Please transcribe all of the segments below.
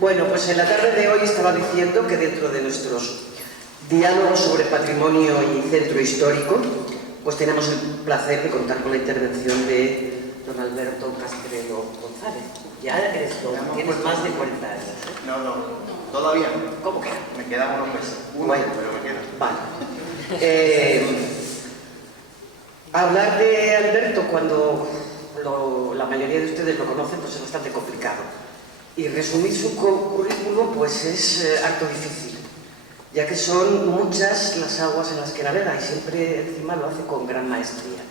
Bueno, pues en la tarde de hoy estaba diciendo que dentro de nuestros diálogos sobre patrimonio y centro histórico, pues tenemos el placer de contar con la intervención de don Alberto Castrelo González. Ya eres don, tienes más de 40 años. No, todavía no. ¿Cómo que? Me quedan unos meses. Bueno, pero me quedan. Vale. Hablar de Alberto cuando la mayoría de ustedes lo conocen, pues es bastante complicado. Y resumir su currículum, pues es harto difícil, ya que son muchas las aguas en las que navega y siempre encima lo hace con gran maestría.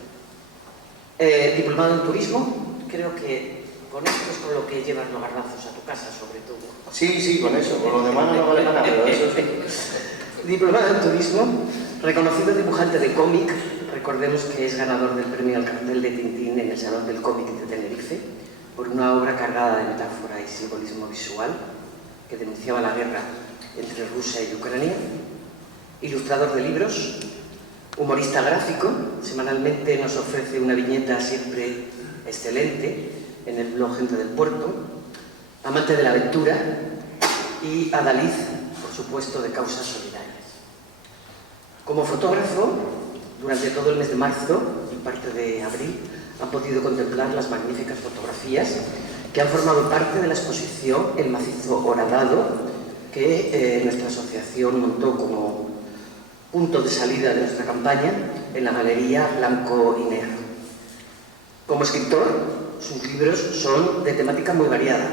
Diplomado en turismo, creo que con esto es con lo que llevas los garbanzos a tu casa, sobre todo. Sí, con eso, con lo demás no vale nada, pero eso sí. Diplomado en turismo, reconocido dibujante de cómic, recordemos que es ganador del premio al cartel de Tintín en el Salón del Cómic de Tenerife, por una obra cargada de metáfora y simbolismo visual que denunciaba la guerra entre Rusia y Ucrania, ilustrador de libros, humorista gráfico, semanalmente nos ofrece una viñeta siempre excelente en el blog Gente del Puerto, amante de la aventura y adalid, por supuesto, de causas solidarias. Como fotógrafo, durante todo el mes de marzo y parte de abril, han podido contemplar las magníficas fotografías que han formado parte de la exposición El macizo horadado, que nuestra asociación montó como punto de salida de nuestra campaña en la Galería Blanco y Negro. Como escritor, sus libros son de temática muy variada,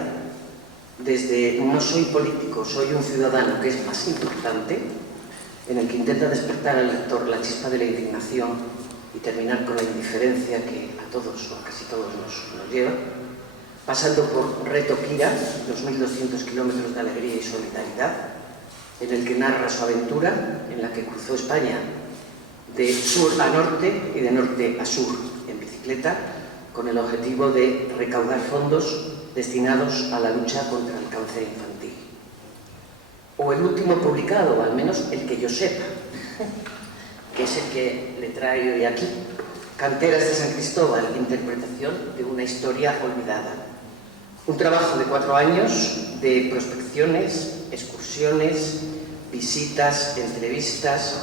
desde No soy político, soy un ciudadano, que es más importante, en el que intenta despertar al lector la chispa de la indignación y terminar con la indiferencia que a todos o a casi todos nos lleva, pasando por Reto Kira, 2.200 kilómetros de alegría y solidaridad, en el que narra su aventura en la que cruzó España de sur a norte y de norte a sur en bicicleta, con el objetivo de recaudar fondos destinados a la lucha contra el cáncer infantil. O el último publicado, o al menos el que yo sepa, que es el que le traigo hoy aquí, Canteras de San Cristóbal, interpretación de una historia olvidada. Un trabajo de 4 años de prospecciones, excursiones, visitas, entrevistas,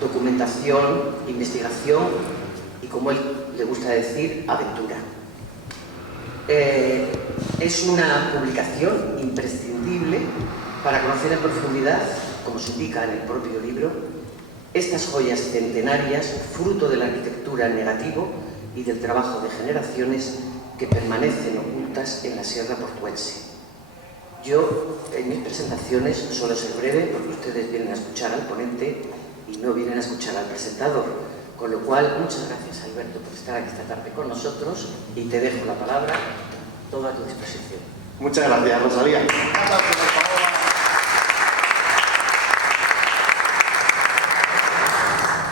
documentación, investigación y, como él le gusta decir, aventura. Es una publicación imprescindible para conocer en profundidad, como se indica en el propio libro, estas joyas centenarias, fruto de la arquitectura en negativo y del trabajo de generaciones que permanecen ocultas en la Sierra Portuense. Yo, en mis presentaciones, suelo ser breve porque ustedes vienen a escuchar al ponente y no vienen a escuchar al presentador. Con lo cual, muchas gracias, Alberto, por estar aquí esta tarde con nosotros y te dejo la palabra, toda a tu disposición. Muchas gracias, Rosalía.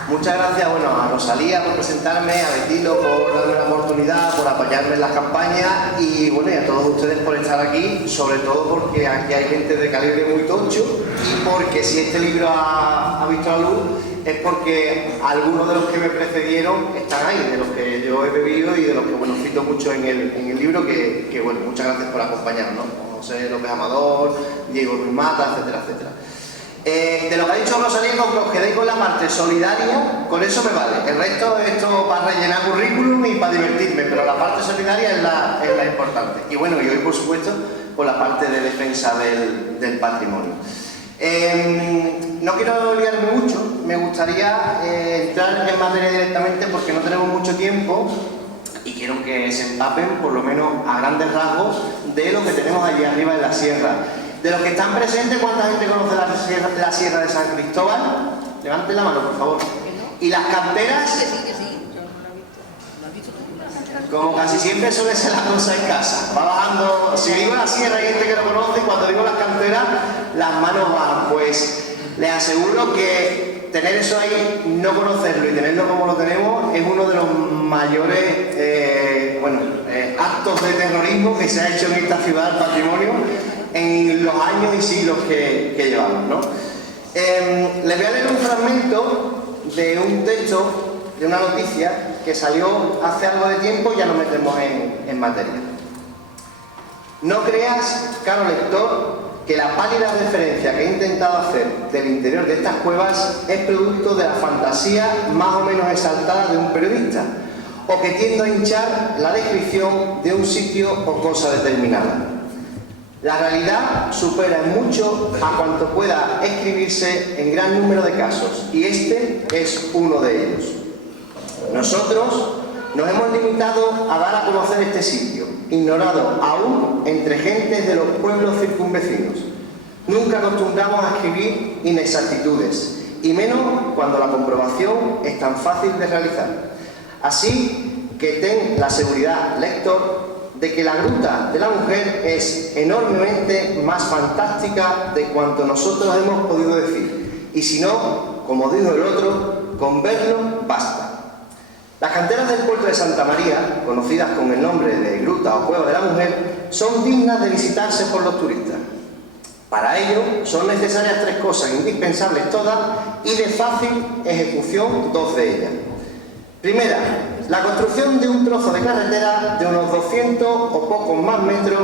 Muchas gracias a Rosalía por presentarme, a Betilo por darme la oportunidad, por apoyarme en las campañas y a todos ustedes por estar aquí, sobre todo porque aquí hay gente de calibre muy tocho y porque si este libro ha visto la luz es porque algunos de los que me precedieron están ahí, de los que yo he bebido y de los que cito mucho en el libro, que muchas gracias por acompañarnos, José López Amador, Diego Ruiz Mata, etcétera, etcétera. De lo que ha dicho Rosalía, con que os quedéis con la parte solidaria, con eso me vale. El resto es esto para rellenar currículum y para divertirme, pero la parte solidaria es la importante. Y hoy por supuesto con la parte de defensa del patrimonio. No quiero liarme mucho, me gustaría entrar en materia directamente porque no tenemos mucho tiempo y quiero que se empapen, por lo menos a grandes rasgos, de lo que tenemos allí arriba en la sierra. De los que están presentes, ¿cuánta gente conoce la Sierra de San Cristóbal? Levanten la mano, por favor. ¿Y las canteras? Como casi siempre suele ser la cosa en casa. Va bajando, si digo la sierra hay gente que lo conoce, cuando digo las canteras, las manos bajan. Pues les aseguro que tener eso ahí, no conocerlo y tenerlo como lo tenemos, es uno de los mayores actos de terrorismo que se ha hecho en esta ciudad del patrimonio en los años y siglos que llevamos, ¿no? Les voy a leer un fragmento de un texto, de una noticia que salió hace algo de tiempo y ya nos metemos en materia. No creas, caro lector, que la pálida referencia que he intentado hacer del interior de estas cuevas es producto de la fantasía más o menos exaltada de un periodista, o que tiende a hinchar la descripción de un sitio o cosa determinada. La realidad supera en mucho a cuanto pueda escribirse en gran número de casos, y este es uno de ellos. Nosotros nos hemos limitado a dar a conocer este sitio, ignorado aún entre gentes de los pueblos circunvecinos. Nunca acostumbramos a escribir inexactitudes, y menos cuando la comprobación es tan fácil de realizar. Así que ten la seguridad, lector, de que la gruta de la mujer es enormemente más fantástica de cuanto nosotros hemos podido decir. Y si no, como dijo el otro, con verlo basta. Las canteras del puerto de Santa María, conocidas con el nombre de Gruta o Cueva de la Mujer, son dignas de visitarse por los turistas. Para ello son necesarias tres cosas indispensables todas y de fácil ejecución dos de ellas. Primera, la construcción de un trozo de carretera de unos 200 o pocos más metros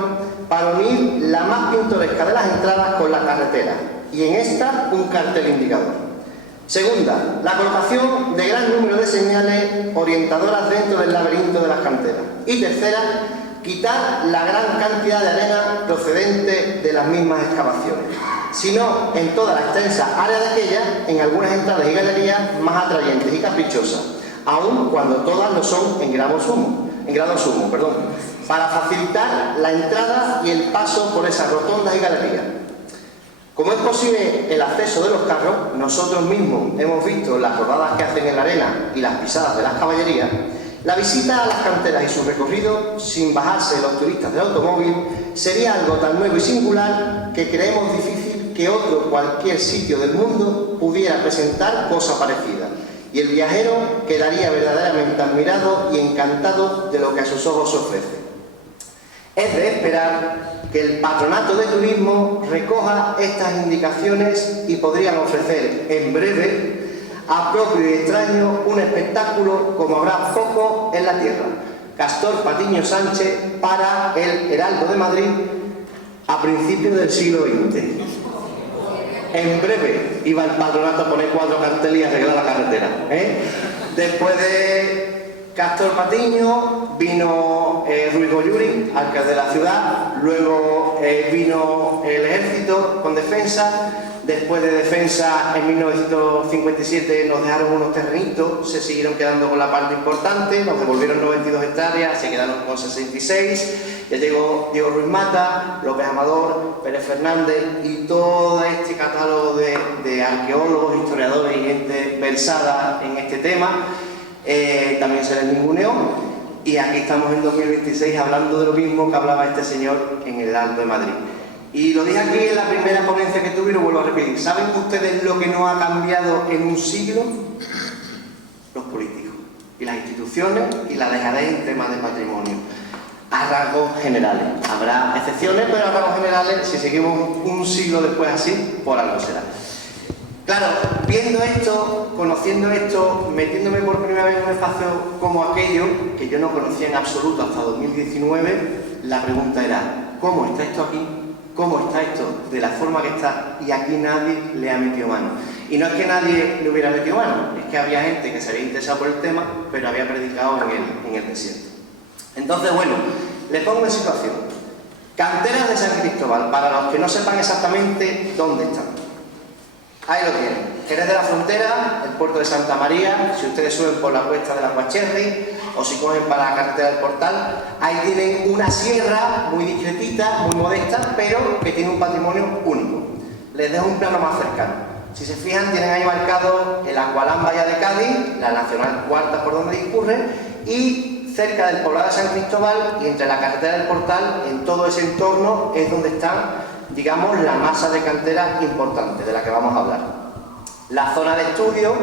para unir la más pintoresca de las entradas con la carretera y en esta un cartel indicador. Segunda, la colocación de gran número de señales orientadoras dentro del laberinto de las canteras. Y tercera, quitar la gran cantidad de arena procedente de las mismas excavaciones, sino en toda la extensa área de aquellas, en algunas entradas y galerías más atrayentes y caprichosas, aun cuando todas lo son en grado sumo, para facilitar la entrada y el paso por esas rotondas y galerías. Como es posible el acceso de los carros, nosotros mismos hemos visto las rodadas que hacen en la arena y las pisadas de las caballerías. La visita a las canteras y su recorrido, sin bajarse los turistas del automóvil, sería algo tan nuevo y singular que creemos difícil que otro cualquier sitio del mundo pudiera presentar cosa parecida. Y el viajero quedaría verdaderamente admirado y encantado de lo que a sus ojos ofrece. Es de esperar que el Patronato de Turismo recoja estas indicaciones y podrían ofrecer en breve a propio y extraño un espectáculo como habrá poco en la tierra. Castor Patiño Sánchez para el Heraldo de Madrid a principios del siglo XX. En breve iba el patronato a poner 4 carteles y arreglar la carretera. Después de Castor Patiño vino Ruiz Goyuri, alcalde de la ciudad, luego vino el ejército con defensa, después de defensa en 1957 nos dejaron unos terrenitos, se siguieron quedando con la parte importante, nos devolvieron 92 hectáreas, se quedaron con 66, ya llegó Diego Ruiz Mata, López Amador, Pérez Fernández y todo este catálogo de arqueólogos, historiadores y gente versada en este tema. También se les ninguneó y aquí estamos en 2026 hablando de lo mismo que hablaba este señor en el Heraldo de Madrid. Y lo dije aquí en la primera ponencia que tuve y lo vuelvo a repetir. ¿Saben ustedes lo que no ha cambiado en un siglo? Los políticos y las instituciones y la dejadez en temas de patrimonio. A rasgos generales. Habrá excepciones, pero a rasgos generales, si seguimos un siglo después así, por algo será. Claro, viendo esto, conociendo esto, metiéndome por primera vez en un espacio como aquello, que yo no conocía en absoluto hasta 2019, la pregunta era, ¿cómo está esto aquí? ¿Cómo está esto de la forma que está? Y aquí nadie le ha metido mano. Y no es que nadie le hubiera metido mano, es que había gente que se había interesado por el tema, pero había predicado en el desierto. Entonces, bueno, les pongo en situación. Canteras de San Cristóbal, para los que no sepan exactamente dónde están. Ahí lo tienen. Jerez de la Frontera, el puerto de Santa María, si ustedes suben por la cuesta de la Guacherri o si cogen para la carretera del Portal, ahí tienen una sierra muy discretita, muy modesta, pero que tiene un patrimonio único. Les dejo un plano más cercano. Si se fijan, tienen ahí marcado el Aqualán Bahía de Cádiz, la Nacional Cuarta por donde discurre, y cerca del poblado de San Cristóbal y entre la carretera del Portal, en todo ese entorno, es donde están, digamos, la masa de cantera importante de la que vamos a hablar. La zona de estudio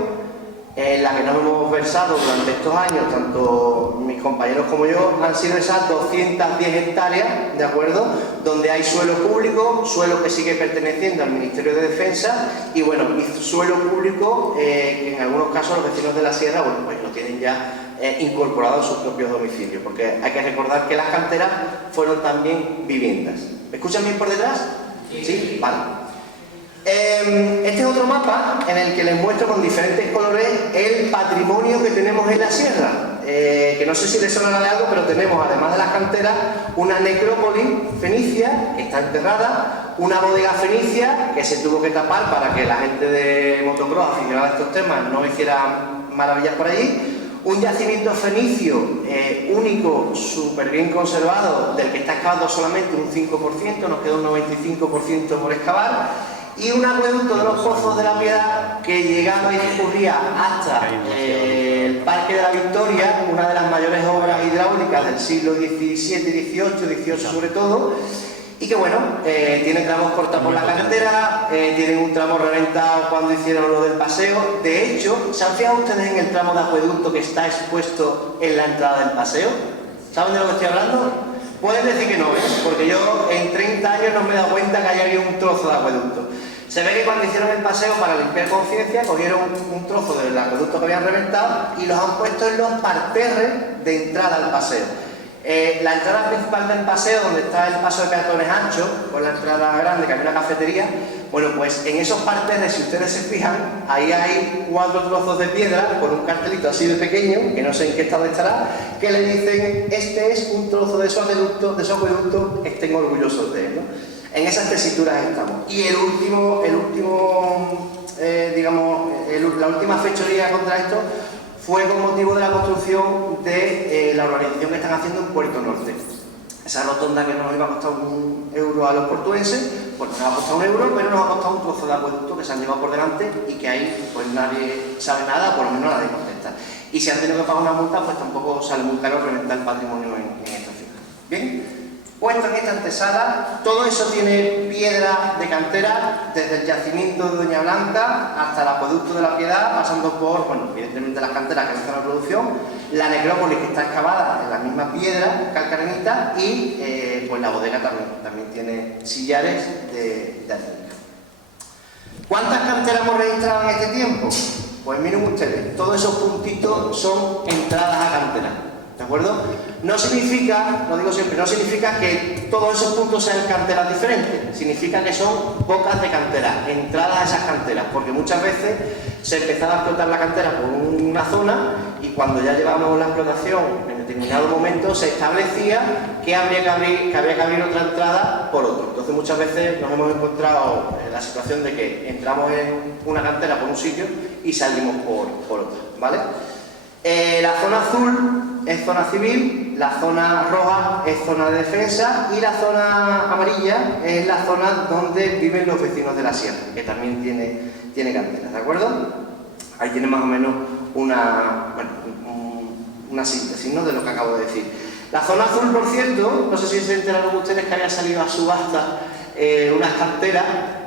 en la que nos hemos versado durante estos años, tanto mis compañeros como yo, han sido esas 210 hectáreas, ¿de acuerdo?, donde hay suelo público, suelo que sigue perteneciendo al Ministerio de Defensa y, bueno, y suelo público que en algunos casos los vecinos de la sierra, bueno, pues lo tienen ya incorporado en sus propios domicilios, porque hay que recordar que las canteras fueron también viviendas. ¿Me escuchan bien por detrás? ¿Sí? Vale. Este es otro mapa en el que les muestro con diferentes colores el patrimonio que tenemos en la sierra. Que no sé si les sonará de algo, pero tenemos, además de las canteras, una necrópolis fenicia que está enterrada, una bodega fenicia que se tuvo que tapar para que la gente de motocross aficionada a estos temas no hiciera maravillas por allí, un yacimiento fenicio único, súper bien conservado, del que está excavado solamente un 5%, nos queda un 95% por excavar, y un acueducto de los Pozos de la Piedad que llegaba y discurría hasta el Parque de la Victoria, una de las mayores obras hidráulicas del siglo XVII, XVIII sobre todo, y que bueno, tiene tramos cortados por la carretera, tienen un tramo reventado cuando hicieron lo del paseo. De hecho, ¿se han fijado ustedes en el tramo de acueducto que está expuesto en la entrada del paseo? ¿Saben de lo que estoy hablando? Pueden decir que no, porque yo en 30 años no me he dado cuenta que haya habido un trozo de acueducto. Se ve que cuando hicieron el paseo para limpiar conciencia, cogieron un trozo del acueducto que habían reventado y los han puesto en los parterres de entrada al paseo. La entrada principal del paseo, donde está el paso de peatones ancho, con la entrada grande que hay una cafetería, bueno, pues en esos parterres, si ustedes se fijan, ahí hay 4 trozos de piedra con un cartelito así de pequeño, que no sé en qué estado estará, que le dicen: este es un trozo de su acueducto, estén orgullosos de él, ¿no? En esas tesituras estamos. Y la última fechoría contra esto fue con motivo de la construcción de la urbanización que están haciendo en Puerto Norte. Esa rotonda que nos iba a costar €1 a los portuenses, pues nos ha costado €1, pero nos ha costado un trozo de acueducto que se han llevado por delante y que ahí pues nadie sabe nada, por lo menos nadie contesta. Y si han tenido que pagar una multa, pues tampoco sale muy caro reventar el patrimonio en esta ciudad. Bien. Puesto en esta antesala, todo eso tiene piedra de cantera, desde el yacimiento de Doña Blanca hasta el acueducto de la Piedad, pasando por, bueno, evidentemente las canteras que hacen la producción, la necrópolis que está excavada en la misma piedra calcarenita y pues la bodega también tiene sillares de arenisca. ¿Cuántas canteras hemos registrado en este tiempo? Pues miren ustedes, todos esos puntitos son entradas a canteras. ¿De acuerdo? No significa, lo digo siempre, no significa que todos esos puntos sean canteras diferentes, significa que son bocas de cantera, entradas a esas canteras, porque muchas veces se empezaba a explotar la cantera por una zona y cuando ya llevamos la explotación en determinado momento se establecía que había que abrir otra entrada por otro. Entonces muchas veces nos hemos encontrado en la situación de que entramos en una cantera por un sitio y salimos por otro, ¿vale? La zona azul es zona civil, la zona roja es zona de defensa y la zona amarilla es la zona donde viven los vecinos de la sierra, que también tiene canteras, ¿de acuerdo? Ahí tiene más o menos una síntesis, ¿no?, de lo que acabo de decir. La zona azul, por cierto, no sé si se enteraron ustedes que había salido a subasta unas canteras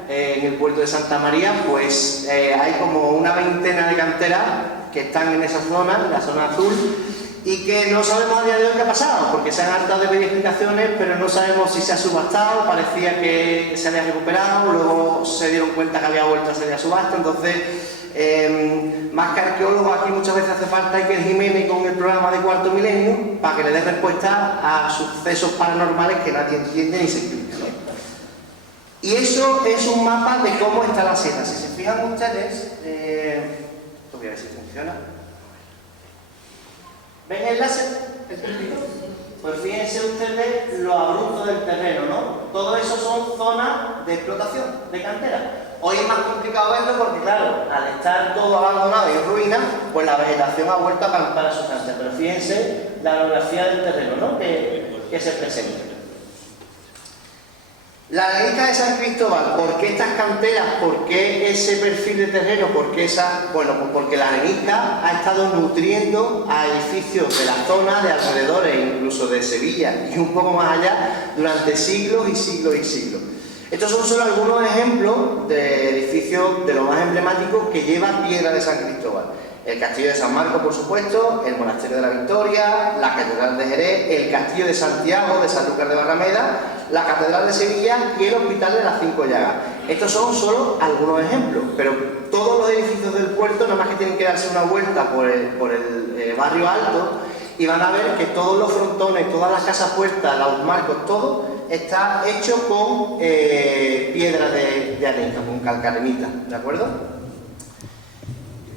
en el puerto de Santa María, pues hay como una veintena de canteras que están en esa zona, la zona azul, y que no sabemos a día de hoy qué ha pasado, porque se han hartado de pedir explicaciones, pero no sabemos si se ha subastado, parecía que se había recuperado, luego se dieron cuenta que había vuelto a salir a subasta. Entonces, más que arqueólogos, aquí muchas veces hace falta Iker Jiménez con el programa de Cuarto Milenio para que le dé respuesta a sucesos paranormales que nadie entiende ni se explica, ¿no? Y eso es un mapa de cómo está la sierra. Si se fijan ustedes, voy a ver si funciona. ¿Ven el láser? ¿El puntito? Pues fíjense ustedes lo abrupto del terreno, ¿no? Todo eso son zonas de explotación, de cantera. Hoy es más complicado verlo porque, claro, al estar todo abandonado y en ruinas, pues la vegetación ha vuelto a campar a su cancha. Pero fíjense la orografía del terreno, ¿no?, que se presenta. La arenisca de San Cristóbal, ¿por qué estas canteras? ¿Por qué ese perfil de terreno? ¿Por qué esa? Bueno, pues porque la arenisca ha estado nutriendo a edificios de la zona, de alrededores, incluso de Sevilla y un poco más allá, durante siglos y siglos y siglos. Estos son solo algunos ejemplos de edificios de lo más emblemáticos que llevan piedra de San Cristóbal. El Castillo de San Marcos, por supuesto, el Monasterio de la Victoria, la Catedral de Jerez, el Castillo de Santiago, de Sanlúcar de Barrameda, la Catedral de Sevilla y el Hospital de las Cinco Llagas. Estos son solo algunos ejemplos, pero todos los edificios del puerto nada más que tienen que darse una vuelta por el barrio alto y van a ver que todos los frontones, todas las casas puertas, los marcos, todo está hecho con piedra piedra de arenisca, con calcarenita, ¿de acuerdo?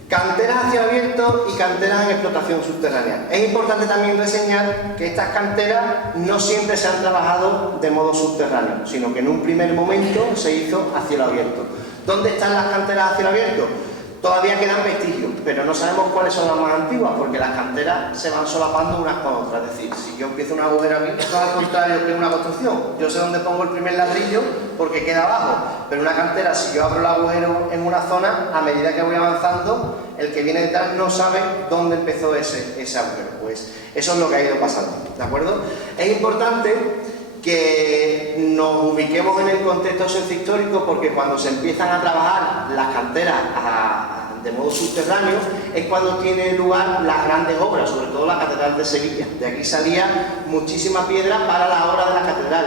Canteras a cielo abierto y canteras en explotación subterránea. Es importante también reseñar que estas canteras no siempre se han trabajado de modo subterráneo, sino que en un primer momento se hizo a cielo abierto. ¿Dónde están las canteras a cielo abierto? Todavía quedan vestigios, pero no sabemos cuáles son las más antiguas, porque las canteras se van solapando unas con otras. Es decir, si yo empiezo un agujero aquí, eso al contrario que una construcción. Yo sé dónde pongo el primer ladrillo porque queda abajo, pero una cantera, si yo abro el agujero en una zona, a medida que voy avanzando, el que viene detrás no sabe dónde empezó ese agujero. Pues eso es lo que ha ido pasando, ¿de acuerdo? Es importante que nos ubiquemos en el contexto sociohistórico, porque cuando se empiezan a trabajar las canteras de modo subterráneo es cuando tienen lugar las grandes obras, sobre todo la Catedral de Sevilla. De aquí salía muchísima piedra para la obra de la catedral.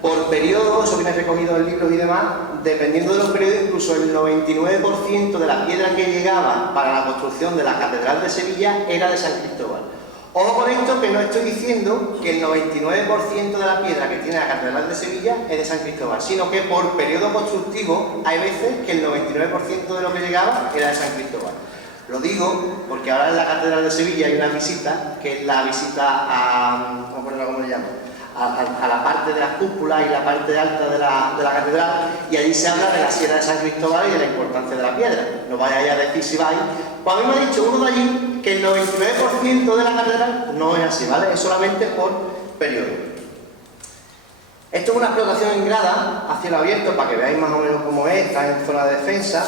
Por periodo, eso viene recogido en libros y demás, dependiendo de los periodos, incluso el 99% de la piedra que llegaba para la construcción de la Catedral de Sevilla era de San Cristóbal. Ojo con esto, que no estoy diciendo que el 99% de la piedra que tiene la Catedral de Sevilla es de San Cristóbal, sino que por periodo constructivo hay veces que el 99% de lo que llegaba era de San Cristóbal. Lo digo porque ahora en la Catedral de Sevilla hay una visita, que es la visita a... ¿cómo le llamo? A la parte de las cúpulas y la parte alta de la catedral, y allí se habla de la Sierra de San Cristóbal y de la importancia de la piedra. No vayáis a decir si vais. Pues a mí me ha dicho uno de allí que el 99% de la catedral no es así, ¿vale? Es solamente por periodo. Esto es una explotación en grada a cielo abierto, para que veáis más o menos cómo es, está en zona de defensa.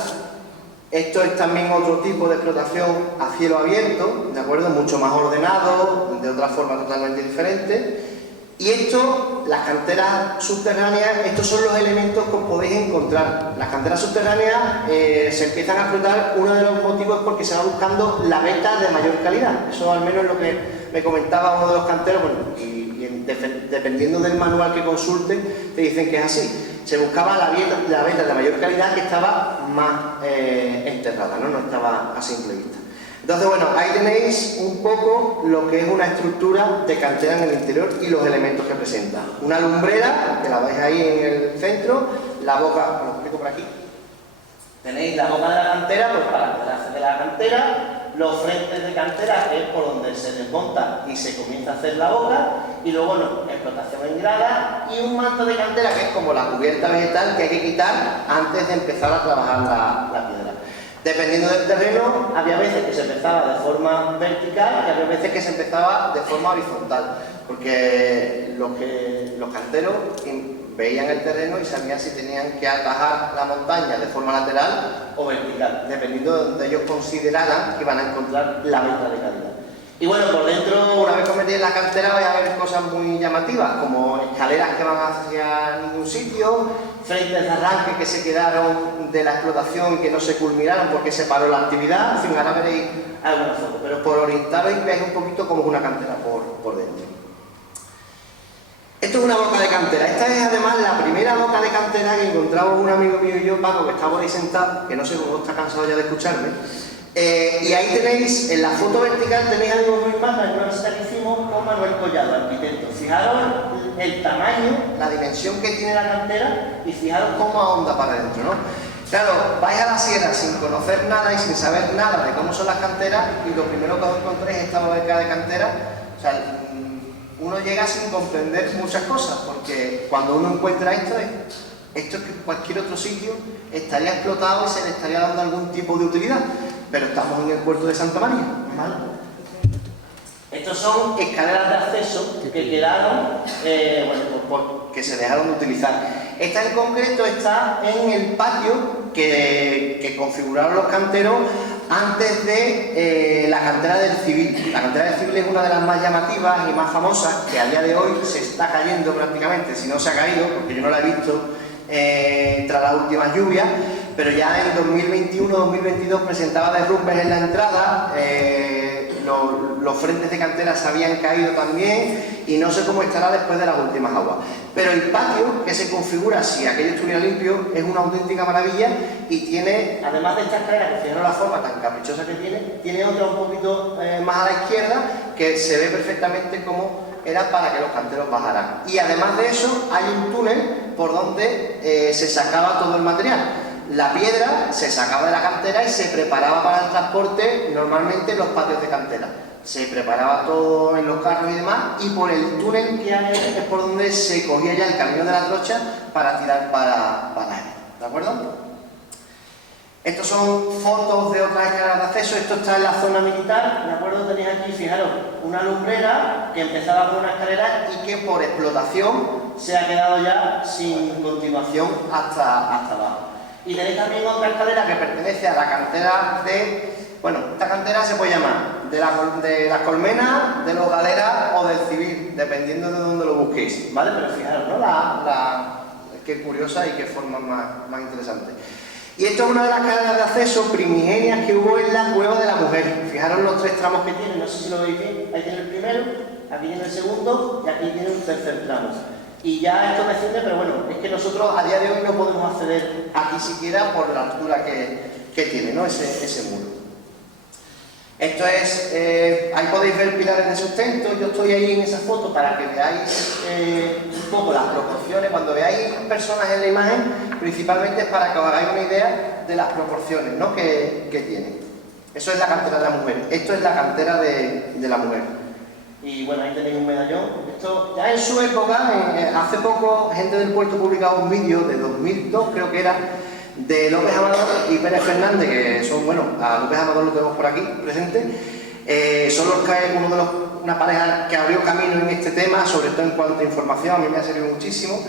Esto es también otro tipo de explotación a cielo abierto, ¿de acuerdo? Mucho más ordenado, de otra forma totalmente diferente. Y esto, las canteras subterráneas, estos son los elementos que os podéis encontrar. Las canteras subterráneas se empiezan a explotar, uno de los motivos es porque se va buscando la beta de mayor calidad. Eso al menos es lo que me comentaba uno de los canteros, bueno, dependiendo del manual que consulte, te dicen que es así. Se buscaba la beta de mayor calidad, que estaba más enterrada, ¿no? No estaba a simple vista. Entonces, bueno, ahí tenéis un poco lo que es una estructura de cantera en el interior y los elementos que presenta. Una lumbrera, que la veis ahí en el centro, la boca, lo explico por aquí. Tenéis la boca de la cantera, pues para acceder a la cantera, los frentes de cantera, que es por donde se desmonta y se comienza a hacer la boca, y luego, bueno, explotación en grada y un manto de cantera, que es como la cubierta vegetal que hay que quitar antes de empezar a trabajar la piedra. Dependiendo del terreno, había veces que se empezaba de forma vertical y había veces que se empezaba de forma horizontal, porque los canteros veían el terreno y sabían si tenían que bajar la montaña de forma lateral o vertical, dependiendo de donde ellos consideraran que iban a encontrar la venta de calidad. Y bueno, por dentro, una vez que os metéis en la cantera, vais a ver cosas muy llamativas, como escaleras que van hacia ningún sitio, frentes de arranque que se quedaron de la explotación y que no se culminaron porque se paró la actividad. En fin, ahora veréis algunas fotos, pero por orientaros veis un poquito cómo es una cantera por dentro. Esto es una boca de cantera. Esta es además la primera boca de cantera que encontramos un amigo mío y yo, Paco, que estamos ahí sentados, que no sé cómo está cansado ya de escucharme. Y ahí tenéis, en la foto vertical tenéis algo muy más, en una visita que hicimos con Manuel Collado, arquitecto. Fijaros el tamaño, la dimensión que tiene la cantera y fijaros cómo ahonda para adentro, ¿no? Claro, vais a la sierra sin conocer nada y sin saber nada de cómo son las canteras, y lo primero que os encontréis es esta boca de cantera. O sea, uno llega sin comprender muchas cosas, porque cuando uno encuentra esto es que cualquier otro sitio estaría explotado y se le estaría dando algún tipo de utilidad, pero estamos en el puerto de Santa María, ¿vale? Estos son escaleras de acceso que quedaron, que se dejaron de utilizar. Esta en concreto está en el patio que configuraron los canteros antes de la cantera del Civil. La cantera del Civil es una de las más llamativas y más famosas, que a día de hoy se está cayendo prácticamente, si no se ha caído, porque yo no la he visto tras las últimas lluvias, pero ya en 2021-2022 presentaba derrumbes en la entrada, los frentes de cantera se habían caído también y no sé cómo estará después de las últimas aguas. Pero el patio, que se configura si aquello estuviera limpio, es una auténtica maravilla y tiene, además de esta escalera, que fijaros la forma tan caprichosa que tiene otra un poquito más a la izquierda, que se ve perfectamente cómo era para que los canteros bajaran. Y además de eso, hay un túnel por donde se sacaba todo el material. La piedra se sacaba de la cantera y se preparaba para el transporte, normalmente en los patios de cantera. Se preparaba todo en los carros y demás, y por el túnel que hay es por donde se cogía ya el camino de la trocha para tirar para él. ¿De acuerdo? Estos son fotos de otras escaleras de acceso. Esto está en la zona militar, ¿de acuerdo? Tenéis aquí, fijaros, una lumbrera que empezaba con una escalera y que por explotación se ha quedado ya sin continuación hasta abajo. Y tenéis también otra escalera que pertenece a la cantera de... Bueno, esta cantera se puede llamar de las colmenas, de los galeras o del civil, dependiendo de dónde lo busquéis, ¿vale? Pero fijaros, ¿no? Qué curiosa y qué forma más interesante. Y esto es una de las escaleras de acceso primigenias que hubo en la Cueva de la Mujer. Fijaros los tres tramos que tiene, no sé si lo veis bien. Ahí tiene el primero, aquí tiene el segundo y aquí tiene un tercer tramo. Y ya esto me ciende, pero bueno, es que nosotros a día de hoy no podemos acceder aquí siquiera por la altura que tiene, ¿no? Ese muro. Esto es, ahí podéis ver pilares de sustento. Yo estoy ahí en esa foto para que veáis un poco las proporciones. Cuando veáis personas en la imagen, principalmente es para que os hagáis una idea de las proporciones, ¿no? que tiene. Eso es la cantera de la mujer. Esto es la cantera de la mujer. Y bueno, ahí tenéis un medallón. Esto ya en su época, hace poco, gente del puerto publicaba un vídeo de 2002, creo que era, de López Amador y Pérez Fernández, que son, bueno, a López Amador lo tenemos por aquí presente, son los que una pareja que abrió camino en este tema, sobre todo en cuanto a información, a mí me ha servido muchísimo,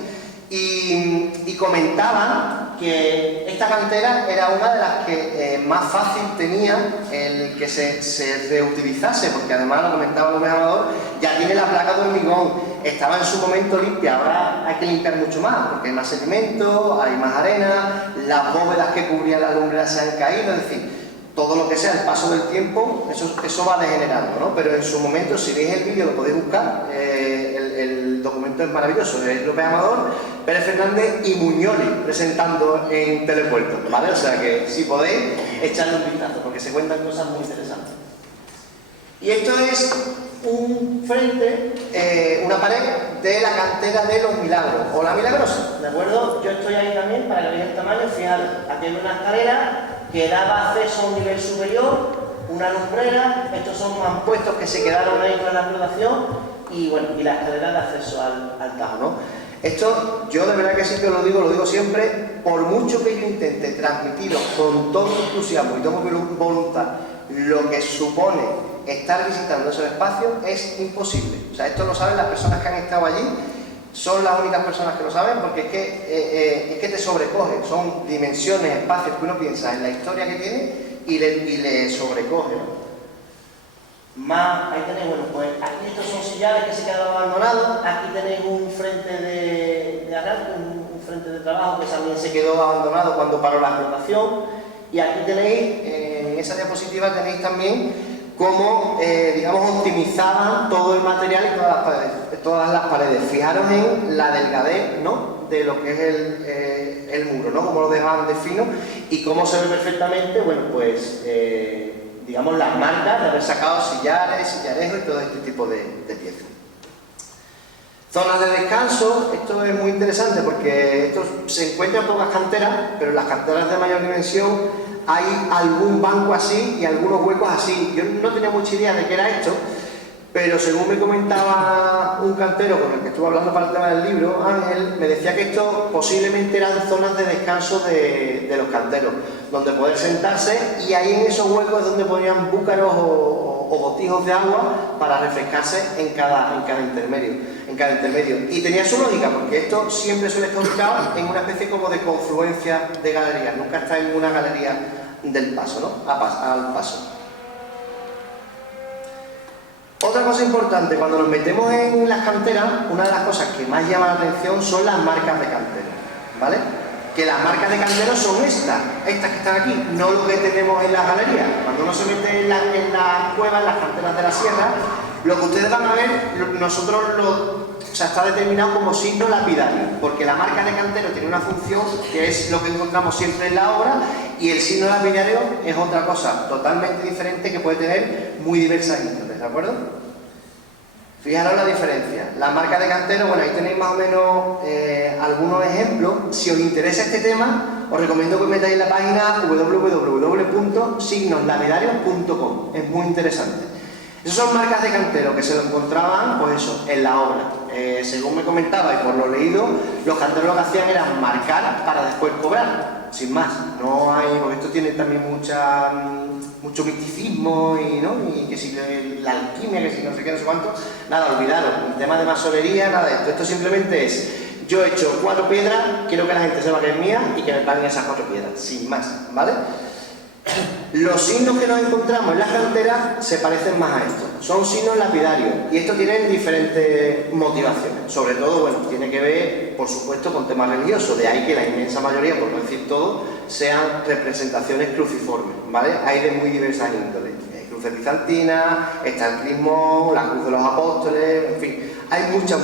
y comentaban que esta cantera era una de las que más fácil tenía el que se reutilizase, porque además, lo comentaba López Amador, ya tiene la placa de hormigón, estaba en su momento limpia, ahora hay que limpiar mucho más, porque hay más sedimento, hay más arena, las bóvedas que cubrían la lumbrera se han caído, es decir, todo lo que sea el paso del tiempo, eso va degenerando, ¿no? Pero en su momento, si veis el vídeo, lo podéis buscar, el documento es maravilloso, de López Amador, Pérez Fernández y Muñoli presentando en Telepuerto, ¿vale? O sea que si podéis, echarle un vistazo, porque se cuentan cosas muy interesantes. Y esto es un frente, una pared de la cantera de los Milagros, o la Milagrosa, ¿de acuerdo? Yo estoy ahí también para que veáis el tamaño. Fijaros, aquí hay una escalera que daba acceso a un nivel superior, una lumbrera, estos son mampuestos que se quedaron ahí con la explotación, y bueno, y la escalera de acceso al Tajo, ¿no? Esto, yo de verdad que sí que lo digo siempre, por mucho que yo intente transmitiros con todo entusiasmo y toda voluntad lo que supone estar visitando esos espacios, es imposible. O sea, esto lo saben las personas que han estado allí, son las únicas personas que lo saben, porque es que te sobrecoge, son dimensiones, espacios que uno piensa en la historia que tiene y le sobrecoge, ¿no? Ahí tenéis, bueno, pues aquí estos son sillares que se quedaron abandonados, aquí tenéis un frente de arranque, un frente de trabajo que también se quedó abandonado cuando paró la explotación, y aquí tenéis, en esa diapositiva tenéis también cómo, digamos, optimizaban todo el material y todas las paredes. Fijaros en la delgadez, ¿no?, de lo que es el muro, ¿no?, cómo lo dejaban de fino y cómo se ve perfectamente, bueno, pues, digamos, las marcas de haber sacado sillares, sillarejos y todo este tipo de piezas. Zonas de descanso. Esto es muy interesante porque esto se encuentra en pocas canteras, pero en las canteras de mayor dimensión hay algún banco así y algunos huecos así. Yo no tenía mucha idea de qué era esto, pero según me comentaba un cantero con el que estuve hablando para el tema del libro, Ángel, me decía que esto posiblemente eran zonas de descanso de los canteros, donde poder sentarse, y ahí en esos huecos es donde ponían búcaros o botijos de agua para refrescarse en cada intermedio. Y tenía su lógica, porque esto siempre suele estar ubicado en una especie como de confluencia de galerías, nunca está en una galería del paso, ¿no?, al paso. Otra cosa importante, cuando nos metemos en las canteras, una de las cosas que más llama la atención son las marcas de cantero, ¿vale? Que las marcas de cantero son estas que están aquí, no lo que tenemos en las galerías. Cuando uno se mete en las cuevas, en las canteras de la sierra, lo que ustedes van a ver, está determinado como signo lapidario, porque la marca de cantero tiene una función que es lo que encontramos siempre en la obra, y el signo lapidario es otra cosa totalmente diferente que puede tener muy diversas índoles, ¿de acuerdo? Fijaros la diferencia. La marca de cantero, bueno, ahí tenéis más o menos algunos ejemplos. Si os interesa este tema, os recomiendo que os metáis en la página www.signoslapidarios.com. Es muy interesante. Esas son marcas de cantero que se lo encontraban, pues eso, en la obra. Según me comentaba y por lo leído, los canteros lo que hacían era marcar para después cobrar, sin más. No hay, porque esto tiene también mucho misticismo y, ¿no? Y que si la alquimia, que si no sé qué, no sé cuánto. Nada, olvidaros, el tema de masonería, nada de esto. Esto simplemente es, yo he hecho 4 piedras, quiero que la gente sepa que es mía y que me paguen esas 4 piedras, sin más, ¿vale? Los signos que nos encontramos en las canteras se parecen más a esto. Son signos lapidarios y estos tienen diferentes motivaciones. Sobre todo, bueno, tiene que ver, por supuesto, con temas religiosos. De ahí que la inmensa mayoría, por no decir todo, sean representaciones cruciformes, ¿vale? Hay de muy diversas índoles. Cruces bizantinas, está el crismón, la cruz de los apóstoles, en fin, hay muchas.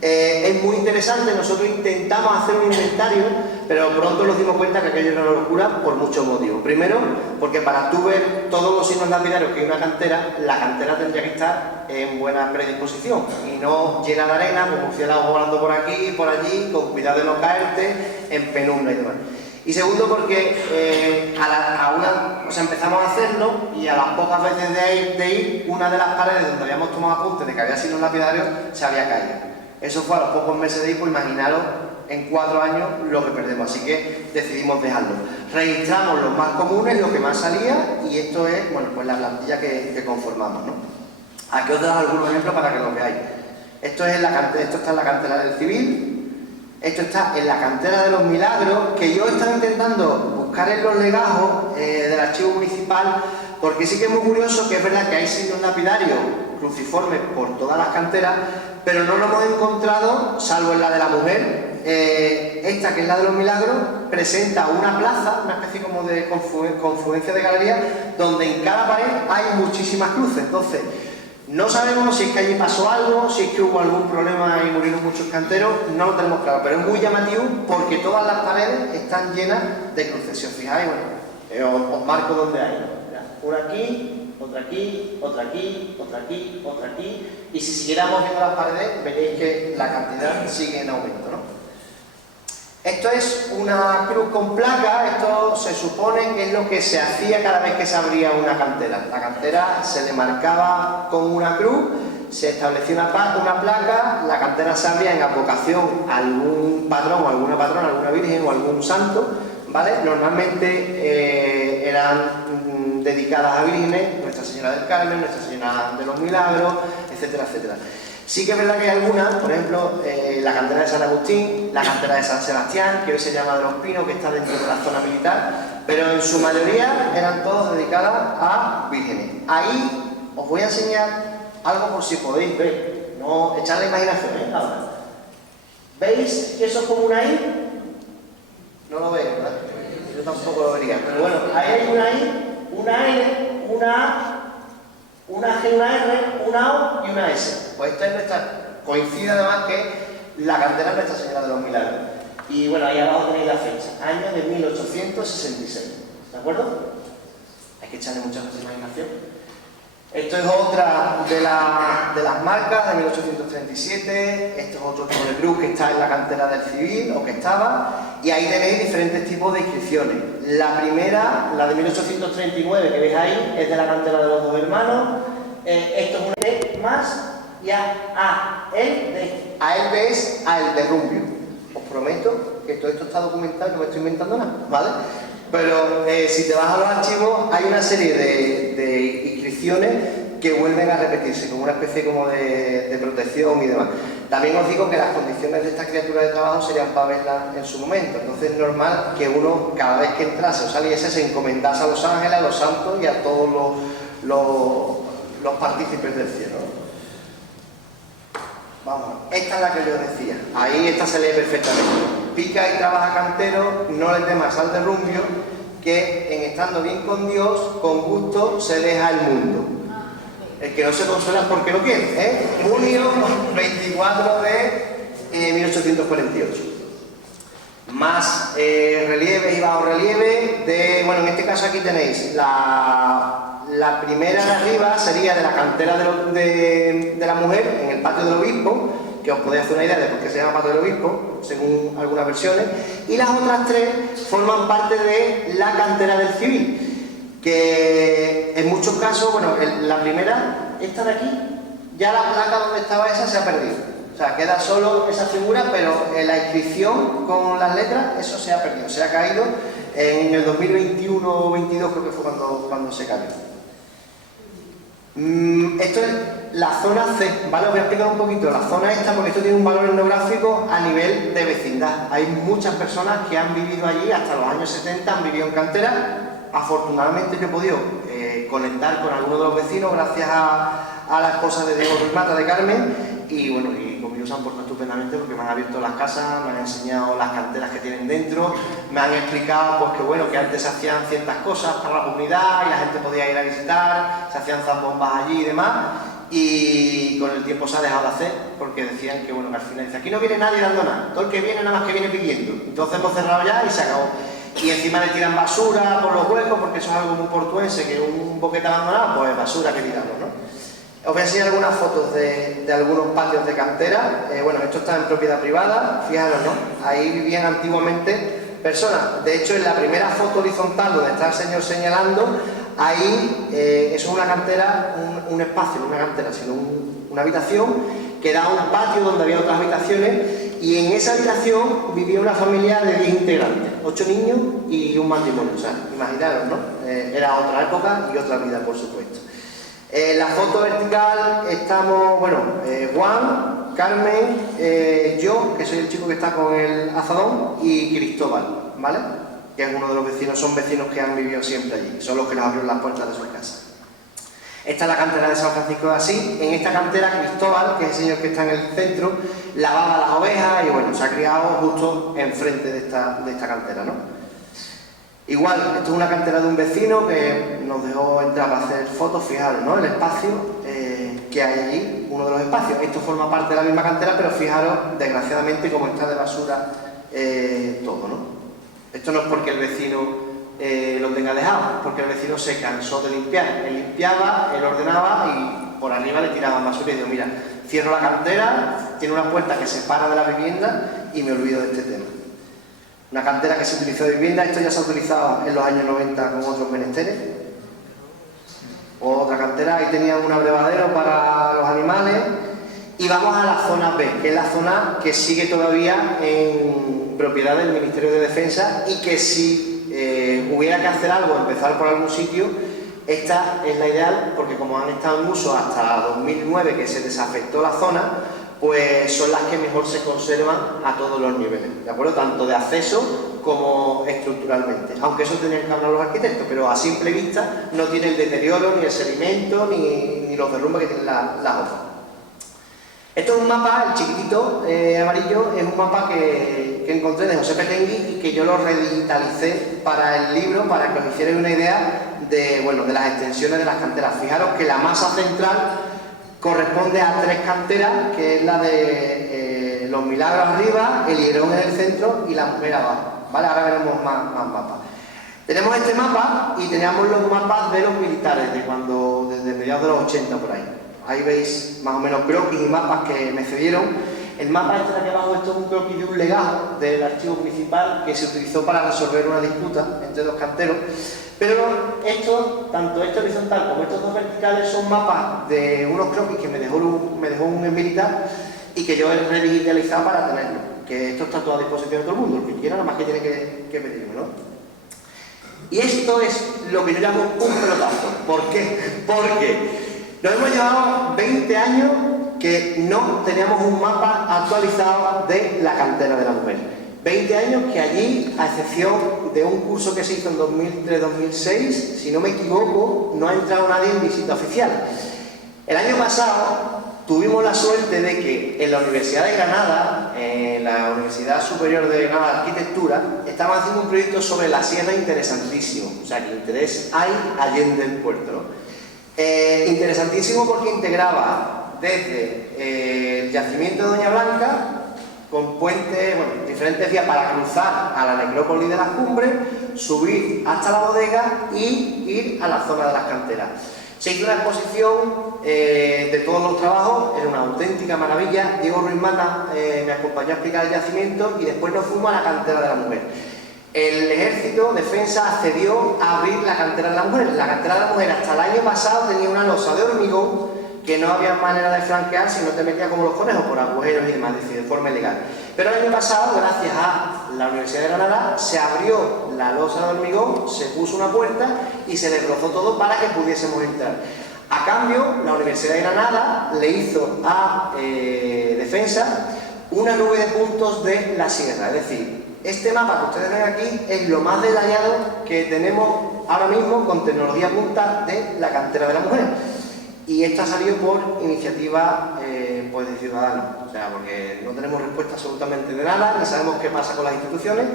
Es muy interesante, nosotros intentamos hacer un inventario, pero pronto nos dimos cuenta que aquello era una locura por muchos motivos. Primero, porque para tú ver todos los signos lapidarios que hay en una cantera, la cantera tendría que estar en buena predisposición y no llena de arena, como murciélagos volando por aquí y por allí, con cuidado de no caerte, en penumbra y demás. Y segundo, porque empezamos a hacerlo y a las pocas veces de ir, una de las paredes donde habíamos tomado apuntes de que había signos lapidarios se había caído. Eso fue a los pocos meses de ir, pues imaginaros en 4 años lo que perdemos, así que decidimos dejarlo. Registramos los más comunes, lo que más salía, y esto es, bueno, pues la plantilla que conformamos, ¿no? Aquí os doy algunos ejemplos para que lo veáis. Esto está en la cantera del civil, esto está en la cantera de los milagros, que yo he estado intentando buscar en los legajos del archivo municipal, porque sí que es muy curioso que es verdad que hay signos lapidarios cruciformes por todas las canteras, pero no lo hemos encontrado, salvo en la de la mujer. Esta, que es la de los milagros, presenta una plaza, una especie como de confluencia de galerías, donde en cada pared hay muchísimas cruces. Entonces, no sabemos si es que allí pasó algo, si es que hubo algún problema y murieron muchos canteros, no lo tenemos claro, pero es muy llamativo porque todas las paredes están llenas de cruces. Si os fijáis, bueno, os marco donde hay, ¿no? Una aquí, otra aquí, otra aquí, otra aquí, otra aquí, y si siguiéramos viendo las paredes veréis que la cantidad sigue en aumento, ¿no? Esto es una cruz con placa. Esto se supone que es lo que se hacía cada vez que se abría una cantera. La cantera se le marcaba con una cruz, se establecía una placa, la cantera se abría en advocación a algún patrón o alguna patrona, alguna virgen o algún santo, ¿vale? Normalmente eran dedicadas a vírgenes, Nuestra Señora del Carmen, Nuestra Señora de los Milagros, etcétera, etcétera. Sí que es verdad que hay algunas, por ejemplo, la cantera de San Agustín, la cantera de San Sebastián, que hoy se llama de los Pinos, que está dentro de la zona militar, pero en su mayoría eran todas dedicadas a vírgenes. Ahí os voy a enseñar algo por si podéis ver, no echar la imaginación, ahora. ¿Veis que eso es como una I? No lo veis, ¿verdad? Yo tampoco lo vería, pero bueno, ahí hay una I, una N, una A, una G, una R, una O y una S. Pues esta es nuestra, coincide además que la cantera es Nuestra Señora de los Milagros. Y bueno, ahí abajo tenéis la fecha, año de 1866, ¿de acuerdo? Hay que echarle mucha imaginación. Esto es otra de las marcas de 1837, esto es otro tipo de cruz que está en la cantera del civil, o que estaba, y ahí tenéis diferentes tipos de inscripciones. La primera, la de 1839, que veis ahí, es de la cantera de los Dos Hermanos. Esto es una D más y A el de. A el de es a el de Rumbio. Os prometo que todo esto está documentado, no me estoy inventando nada, ¿vale? Pero si te vas a los archivos, hay una serie de inscripciones que vuelven a repetirse, como una especie como de protección y demás. También os digo que las condiciones de esta criatura de trabajo serían para verla en su momento. Entonces es normal que uno, cada vez que entrase o saliese, se encomendase a los ángeles, a los santos y a todos los partícipes del cielo. Vamos, esta es la que yo os decía. Ahí esta se lee perfectamente. Pica y trabaja cantero, no le temas al derrumbio, que en estando bien con Dios, con gusto se deja el mundo. El que no se consuela porque no quiere, ¿eh? Junio 24 de 1848. Más relieves y bajo relieve de, bueno, en este caso aquí tenéis la La primera de arriba sería de la cantera de la mujer, en el patio del obispo, que os podéis hacer una idea de por qué se llama patio del obispo, según algunas versiones, y las otras tres forman parte de la cantera del civil, que en muchos casos, bueno, la primera, esta de aquí, ya la placa donde estaba esa se ha perdido. O sea, queda solo esa figura, pero la inscripción con las letras, eso se ha perdido, se ha caído en el 2021 o 2022, creo que fue cuando se cayó. Esto es la zona C, ¿vale? Os voy a explicar un poquito la zona esta, porque esto tiene un valor etnográfico a nivel de vecindad. Hay muchas personas que han vivido allí hasta los años 70, han vivido en cantera. Afortunadamente yo he podido conectar con algunos de los vecinos gracias a la esposa de Diego Ruiz Mata, de Carmen, y bueno, y conmigo se han portado estupendamente porque me han abierto las casas, me han enseñado las canteras que tienen dentro, me han explicado pues que bueno, que antes se hacían ciertas cosas para la comunidad y la gente podía ir a visitar, se hacían zambombas allí y demás, y con el tiempo se ha dejado de hacer porque decían que bueno, que al final dice, aquí no viene nadie dando nada, todo el que viene nada más que viene pidiendo. Entonces hemos cerrado ya y se acabó. Y encima le tiran basura por los huecos, porque eso es algo muy portuense, que un boquete abandonado, pues basura que tiramos, ¿no? Os voy a enseñar algunas fotos de algunos patios de cantera. Bueno, esto está en propiedad privada, fijaros, ¿no? Ahí vivían antiguamente personas. De hecho, en la primera foto horizontal donde está el señor señalando, ahí eso es una cantera, un espacio, no una cantera, sino una habitación que da a un patio donde había otras habitaciones, y en esa habitación vivía una familia de 10 integrantes, 8 niños y un matrimonio. O sea, imaginaros, ¿no? Era otra época y otra vida, por supuesto. En la foto vertical estamos, bueno, Juan, Carmen, yo, que soy el chico que está con el azadón, y Cristóbal, ¿vale? Que es uno de los vecinos, son vecinos que han vivido siempre allí, son los que nos abrieron las puertas de sus casas. Esta es la cantera de San Francisco de Asís. En esta cantera, Cristóbal, que es el señor que está en el centro, lavaba las ovejas y bueno, se ha criado justo enfrente de esta cantera, ¿no? Igual, esto es una cantera de un vecino que nos dejó entrar para hacer fotos, fijaros, ¿no? El espacio que hay allí, uno de los espacios. Esto forma parte de la misma cantera, pero fijaros, desgraciadamente, cómo está de basura todo, ¿no? Esto no es porque el vecino lo tenga dejado, porque el vecino se cansó de limpiar. Él limpiaba, él ordenaba y por arriba le tiraban basura y digo, mira, cierro la cantera, tiene una puerta que separa de la vivienda y me olvido de este tema. Una cantera que se utilizó de vivienda, esto ya se ha utilizado en los años 90 con otros menesteres. Otra cantera, ahí tenían un abrevadero para los animales. Y vamos a la zona B, que es la zona que sigue todavía en propiedad del Ministerio de Defensa, y que si hubiera que hacer algo, empezar por algún sitio, esta es la ideal, porque como han estado en uso hasta 2009, que se desafectó la zona, pues son las que mejor se conservan a todos los niveles, ¿de acuerdo? Tanto de acceso como estructuralmente, aunque eso tenían que hablar los arquitectos, pero a simple vista no tiene el deterioro, ni el sedimento, ni los derrumbes que tienen las hojas. Esto es un mapa, el chiquitito amarillo, es un mapa que encontré de José Petengui y que yo lo redigitalicé para el libro, para que os hicierais una idea de, bueno, de las extensiones de las canteras. Fijaros que la masa central corresponde a 3 canteras, que es la de los Milagros arriba, el Hierón en el centro y la Mujer abajo, ¿vale? Ahora veremos más mapas. Tenemos este mapa y teníamos los mapas de los militares desde mediados de los 80 por ahí. Ahí veis más o menos croquis y mapas que me cedieron. El mapa este de aquí abajo, esto es un croquis de un legajo del archivo municipal que se utilizó para resolver una disputa entre dos canteros. Pero esto, tanto este horizontal como estos dos verticales, son mapas de unos croquis que me dejó un militar y que yo he redigitalizado para tenerlo. Que esto está todo a disposición de todo el mundo, el que quiera, nada más que tiene que pedirlo, ¿no? Y esto es lo que yo llamo un pelotazo. ¿Por qué? Porque nos hemos llevado 20 años que no teníamos un mapa actualizado de la cantera de la mujer. 20 años que allí, a excepción de un curso que se hizo en 2003-2006, si no me equivoco, no ha entrado nadie en visita oficial. El año pasado tuvimos la suerte de que en la Universidad de Granada, en la Universidad Superior de Granada de Arquitectura, estaban haciendo un proyecto sobre la sierra interesantísimo. O sea, que interés hay allende el puerto, ¿no? Interesantísimo porque integraba desde el yacimiento de Doña Blanca con puentes, bueno, diferentes vías para cruzar a la necrópolis de las Cumbres, subir hasta la bodega y ir a la zona de las canteras. Se hizo una exposición de todos los trabajos, era una auténtica maravilla. Diego Ruiz Mata me acompañó a explicar el yacimiento y después nos fuimos a la cantera de la mujer. El ejército, defensa, accedió a abrir la cantera de la mujer. La cantera de la mujer hasta el año pasado tenía una losa de hormigón que no había manera de flanquear si no te metías como los conejos por agujeros y demás, es decir, de forma ilegal. Pero el año pasado, gracias a la Universidad de Granada, se abrió la losa de hormigón, se puso una puerta y se desbrozó todo para que pudiésemos entrar. A cambio, la Universidad de Granada le hizo a Defensa una nube de puntos de la sierra, es decir, este mapa que ustedes ven aquí es lo más detallado que tenemos ahora mismo con tecnología punta de la cantera de la mujer. Y esto ha salido por iniciativa pues de ciudadanos, o sea, porque no tenemos respuesta absolutamente de nada, ni sabemos qué pasa con las instituciones,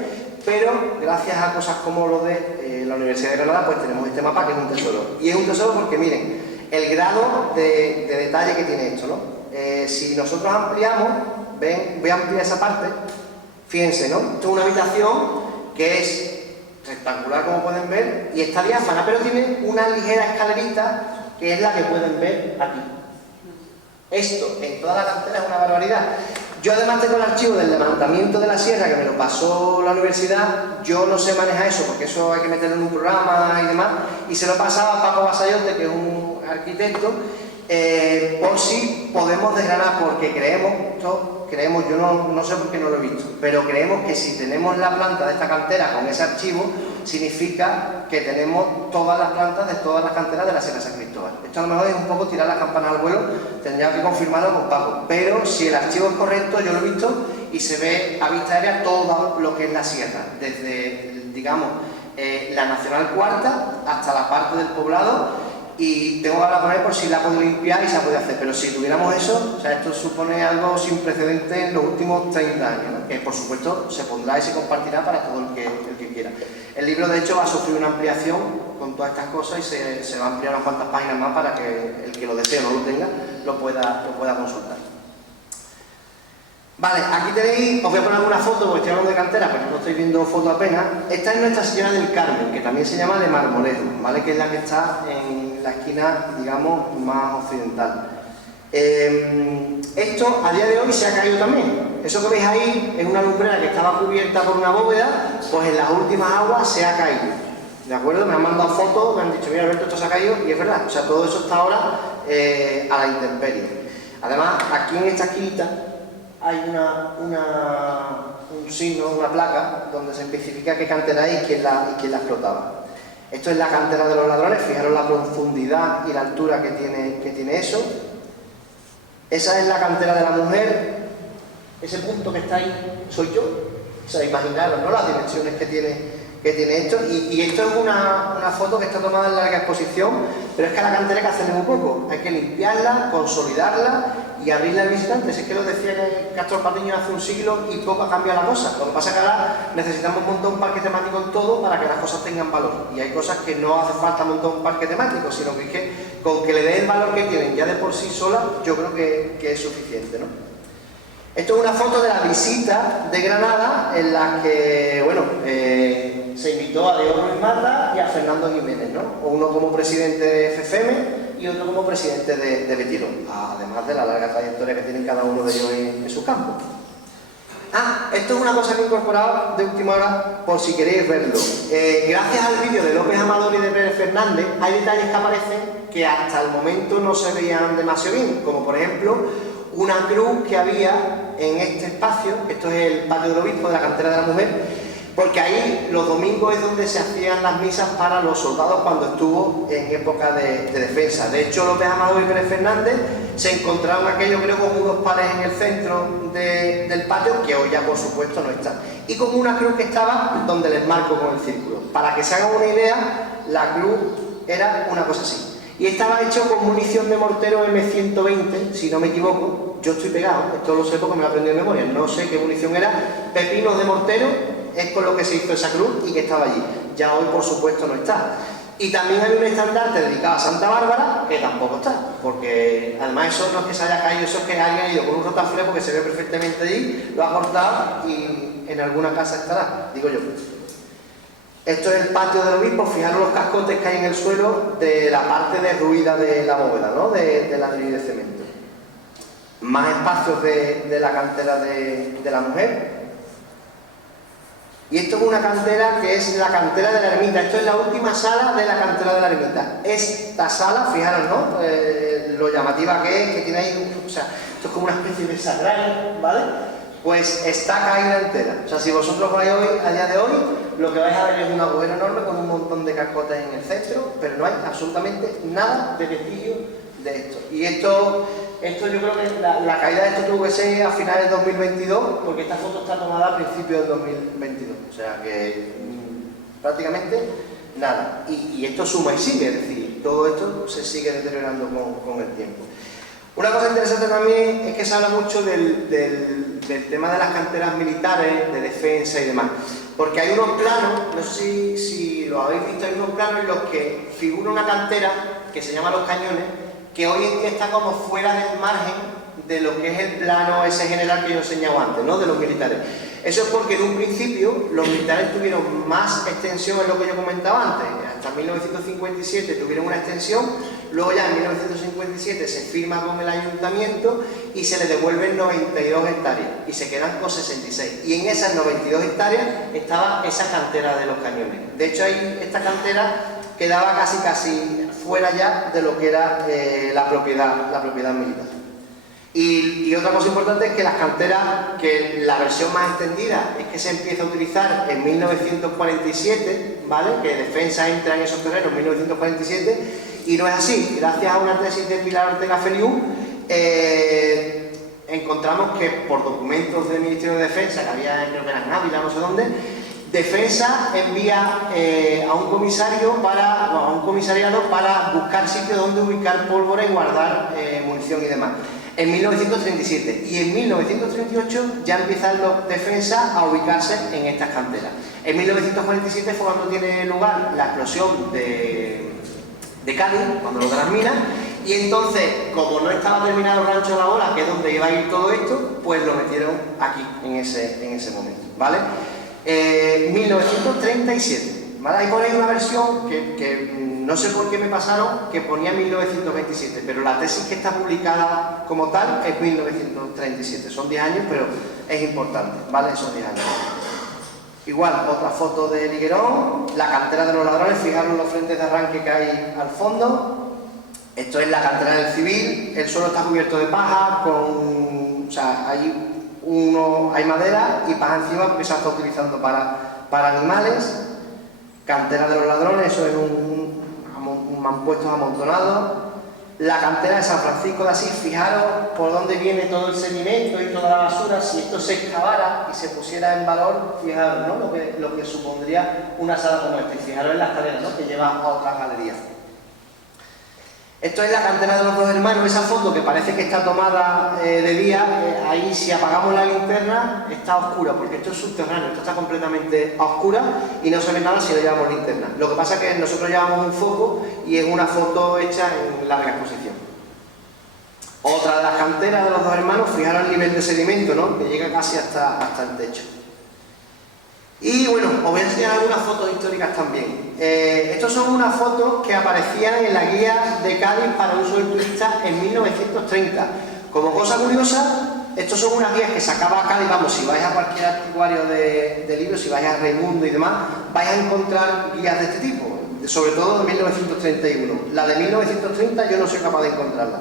pero gracias a cosas como lo de la Universidad de Granada, pues tenemos este mapa que es un tesoro. Y es un tesoro porque miren, el grado de detalle que tiene esto, ¿no? Si nosotros ampliamos, ven, voy a ampliar esa parte, fíjense, ¿no? Esto es una habitación que es rectangular, como pueden ver, y está diáfana, pero tiene una ligera escalerita que es la que pueden ver aquí. Esto en toda la cantera es una barbaridad. Yo además tengo el archivo del levantamiento de la sierra que me lo pasó la universidad. Yo no sé manejar eso porque eso hay que meterlo en un programa y demás, y se lo pasaba a Paco Basayote, que es un arquitecto, por si podemos desgranar, porque creemos, yo no sé por qué no lo he visto, pero creemos que si tenemos la planta de esta cantera con ese archivo, significa que tenemos todas las plantas de todas las canteras de la Sierra de San Cristóbal. Esto a lo mejor es un poco tirar las campanas al vuelo, tendría que confirmarlo con Paco, pero si el archivo es correcto, yo lo he visto y se ve a vista aérea todo lo que es la sierra, desde, digamos, la Nacional Cuarta hasta la parte del poblado. Y tengo que hablar con él por si la puedo limpiar y se la puede hacer, pero si tuviéramos eso, o sea, esto supone algo sin precedentes en los últimos 30 años, ¿no? Que por supuesto se pondrá y se compartirá para todo el que quiera. El libro de hecho va a sufrir una ampliación con todas estas cosas y se va a ampliar unas cuantas páginas más para que el que lo desee o no lo tenga lo pueda consultar. Vale, aquí tenéis, os voy a poner alguna foto porque estoy hablando de cantera, pero no estoy viendo foto apenas. Esta es Nuestra Señora del Carmen, que también se llama de Marmolejo, ¿vale? Que es la que está en la esquina, digamos, más occidental. Esto a día de hoy se ha caído también. Eso que veis ahí es una lumbrera que estaba cubierta por una bóveda, pues en las últimas aguas se ha caído. ¿De acuerdo? Me han mandado fotos, me han dicho, mira Alberto, esto se ha caído, y es verdad, o sea, todo eso está ahora a la intemperie. Además, aquí en esta esquinita hay un signo, una placa, donde se especifica qué cantera es y quién la explotaba. Esto es la cantera de los ladrones, fijaros la profundidad y la altura que tiene eso. Esa es la cantera de la mujer, ese punto que está ahí soy yo. O sea, imaginaros, ¿no?, las dimensiones que tiene esto. Y esto es una foto que está tomada en larga exposición, pero es que a la cantera hay que hacerle muy poco. Hay que limpiarla, consolidarla y abrirla al visitante. Es que lo decía Castro Patiño hace un siglo y poco ha cambiado la cosa. Lo que pasa es que ahora necesitamos montar un parque temático en todo para que las cosas tengan valor. Y hay cosas que no hace falta montar un parque temático, sino que es que con que le den el valor que tienen ya de por sí sola, yo creo que es suficiente, ¿no? Esto es una foto de la visita de Granada en la que, bueno, se invitó a Diego Ruiz Mata y a Fernando Jiménez, ¿no? Uno como presidente de FFM y otro como presidente de Betilo, además de la larga trayectoria que tienen cada uno de ellos en su campo. Esto es una cosa que he incorporado de última hora por si queréis verlo. Gracias al vídeo de López Amador y de Pérez Fernández hay detalles que aparecen que hasta el momento no se veían demasiado bien, como por ejemplo una cruz que había en este espacio. Esto es el patio del obispo de la cantera de la mujer, porque ahí los domingos es donde se hacían las misas para los soldados cuando estuvo en época de defensa. De hecho, López Amador y Pérez Fernández se encontraron aquello, creo, con unos pares en el centro del patio, que hoy ya por supuesto no está, y con una cruz que estaba donde les marco con el círculo. Para que se hagan una idea, la cruz era una cosa así. Y estaba hecho con munición de mortero M120, si no me equivoco. Yo estoy pegado, esto lo sé porque me lo aprendí de memoria, no sé qué munición era. Pepinos de mortero es con lo que se hizo esa cruz y que estaba allí. Ya hoy, por supuesto, no está. Y también hay un estandarte dedicado a Santa Bárbara, que tampoco está, porque además eso no es que se haya caído, eso es que alguien ha ido con un rotaflé porque se ve perfectamente allí, lo ha cortado y en alguna casa estará, digo yo. Esto es el patio del obispo, fijaros los cascotes que hay en el suelo de la parte derruida de la bóveda, ¿no? De ladrillo y de cemento. Más espacios de la cantera de la mujer. Y esto es una cantera que es la cantera de la ermita. Esto es la última sala de la cantera de la ermita. Esta sala, fijaros, ¿no? Lo llamativa que es, que tiene ahí, o sea, esto es como una especie de sagrario, ¿vale? Pues está caída entera. O sea, si vosotros vais hoy, a día de hoy, lo que vais a ver es un agujero enorme con un montón de cascotes en el centro, pero no hay absolutamente nada de vestigio de esto. Y esto yo creo que la caída de esto tuvo que ser a finales de 2022, porque esta foto está tomada a principios del 2022. O sea que prácticamente nada. Y esto suma y sigue, es decir, todo esto se sigue deteriorando con el tiempo. Una cosa interesante también es que se habla mucho del tema de las canteras militares, de defensa y demás. Porque hay unos planos, no sé si lo habéis visto, hay unos planos en los que figura una cantera que se llama Los Cañones, que hoy en día está como fuera del margen de lo que es el plano ese general que yo he enseñado antes, ¿no? De los militares. Eso es porque en un principio los militares tuvieron más extensión en lo que yo comentaba antes. Hasta 1957 tuvieron una extensión, luego ya en 1957 se firma con el ayuntamiento y se le devuelven 92 hectáreas y se quedan con 66. Y en esas 92 hectáreas estaba esa cantera de Los Cañones. De hecho, ahí esta cantera quedaba casi fuera ya de lo que era la propiedad militar. Y otra cosa importante es que las canteras, que la versión más extendida es que se empieza a utilizar en 1947, ¿vale? Que Defensa entra en esos terrenos en 1947, y no es así. Gracias a una tesis de Pilar Ortega Feliú, encontramos que por documentos del Ministerio de Defensa, que había, creo que era en Ávila, no sé dónde, Defensa envía a un comisariado para buscar sitios donde ubicar pólvora y guardar munición y demás. En 1937 y en 1938 ya empiezan los Defensas a ubicarse en estas canteras. En 1947 fue cuando tiene lugar la explosión de Cádiz, cuando lo de las minas, y entonces, como no estaba terminado el Rancho de la Ola, que es donde iba a ir todo esto, pues lo metieron aquí, en ese momento, ¿vale? 1937, ¿vale? Ahí ponéis una versión que no sé por qué me pasaron, que ponía 1927, pero la tesis que está publicada como tal es 1937. Son 10 años, pero es importante, ¿vale? Esos 10 años. Igual, otra foto de Liguerón, la cantera de los ladrones, fijaros los frentes de arranque que hay al fondo. Esto es la cantera del civil, el suelo está cubierto de paja, o sea, hay madera y paja encima porque se está utilizando para animales. Cantera de los ladrones, eso es mampuestos amontonados. La cantera de San Francisco de Asís, fijaros por dónde viene todo el sedimento y toda la basura. Si esto se excavara y se pusiera en valor, fijaros, ¿no? lo que supondría una sala como esta. Y fijaros en la escalera, ¿no? Que lleva a otras galerías. Esto es la cantera de los dos hermanos, esa foto que parece que está tomada de día, ahí si apagamos la linterna está oscura, porque esto es subterráneo, esto está completamente a oscura y no se ve nada si no llevamos linterna. Lo que pasa es que nosotros llevamos un foco y es una foto hecha en larga exposición. Otra de las canteras de los dos hermanos, fijaros el nivel de sedimento, ¿no? Que llega casi hasta el techo. Y bueno, os voy a enseñar algunas fotos históricas también. Estas son unas fotos que aparecían en la guía de Cádiz para uso del turista en 1930. Como cosa curiosa, estos son unas guías que sacaba Cádiz, vamos, si vais a cualquier anticuario de libros, si vais a Raimundo y demás, vais a encontrar guías de este tipo, sobre todo de 1931. La de 1930 yo no soy capaz de encontrarla,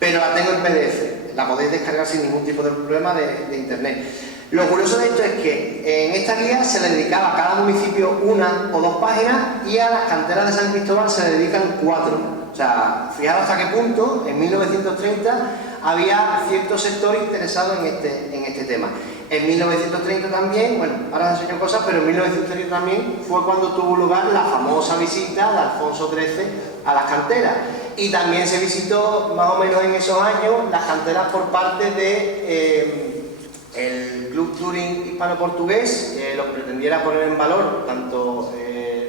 pero la tengo en PDF, la podéis descargar sin ningún tipo de problema de internet. Lo curioso de esto es que en esta guía se le dedicaba a cada municipio una o dos páginas y a las canteras de San Cristóbal se le dedican 4. O sea, fijaros hasta qué punto en 1930 había cierto sector interesado en este tema. En 1930 también, bueno, ahora os enseño cosas, pero en 1930 también fue cuando tuvo lugar la famosa visita de Alfonso XIII a las canteras. Y también se visitó, más o menos en esos años, las canteras por parte de el Club Touring Hispano-Portugués, lo que pretendiera poner en valor tanto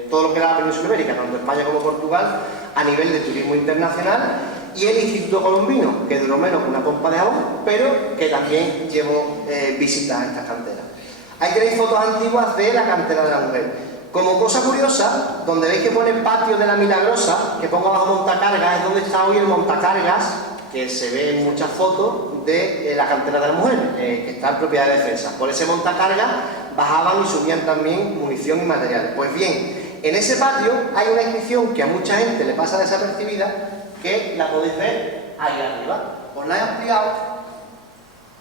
todo lo que era la península ibérica, tanto España como Portugal, a nivel de turismo internacional, y el Instituto Colombino, que duró menos que una pompa de agua, pero que también llevó visitas a estas canteras. Ahí tenéis fotos antiguas de la cantera de la mujer. Como cosa curiosa, donde veis que pone patio de la Milagrosa, que pongo abajo montacargas, es donde está hoy el montacargas, que se ve en muchas fotos de la cantera de la mujer, que está en propiedad de defensa. Por ese montacargas bajaban y subían también munición y material. Pues bien, en ese patio hay una inscripción que a mucha gente le pasa desapercibida, que la podéis ver ahí arriba. Os la he ampliado.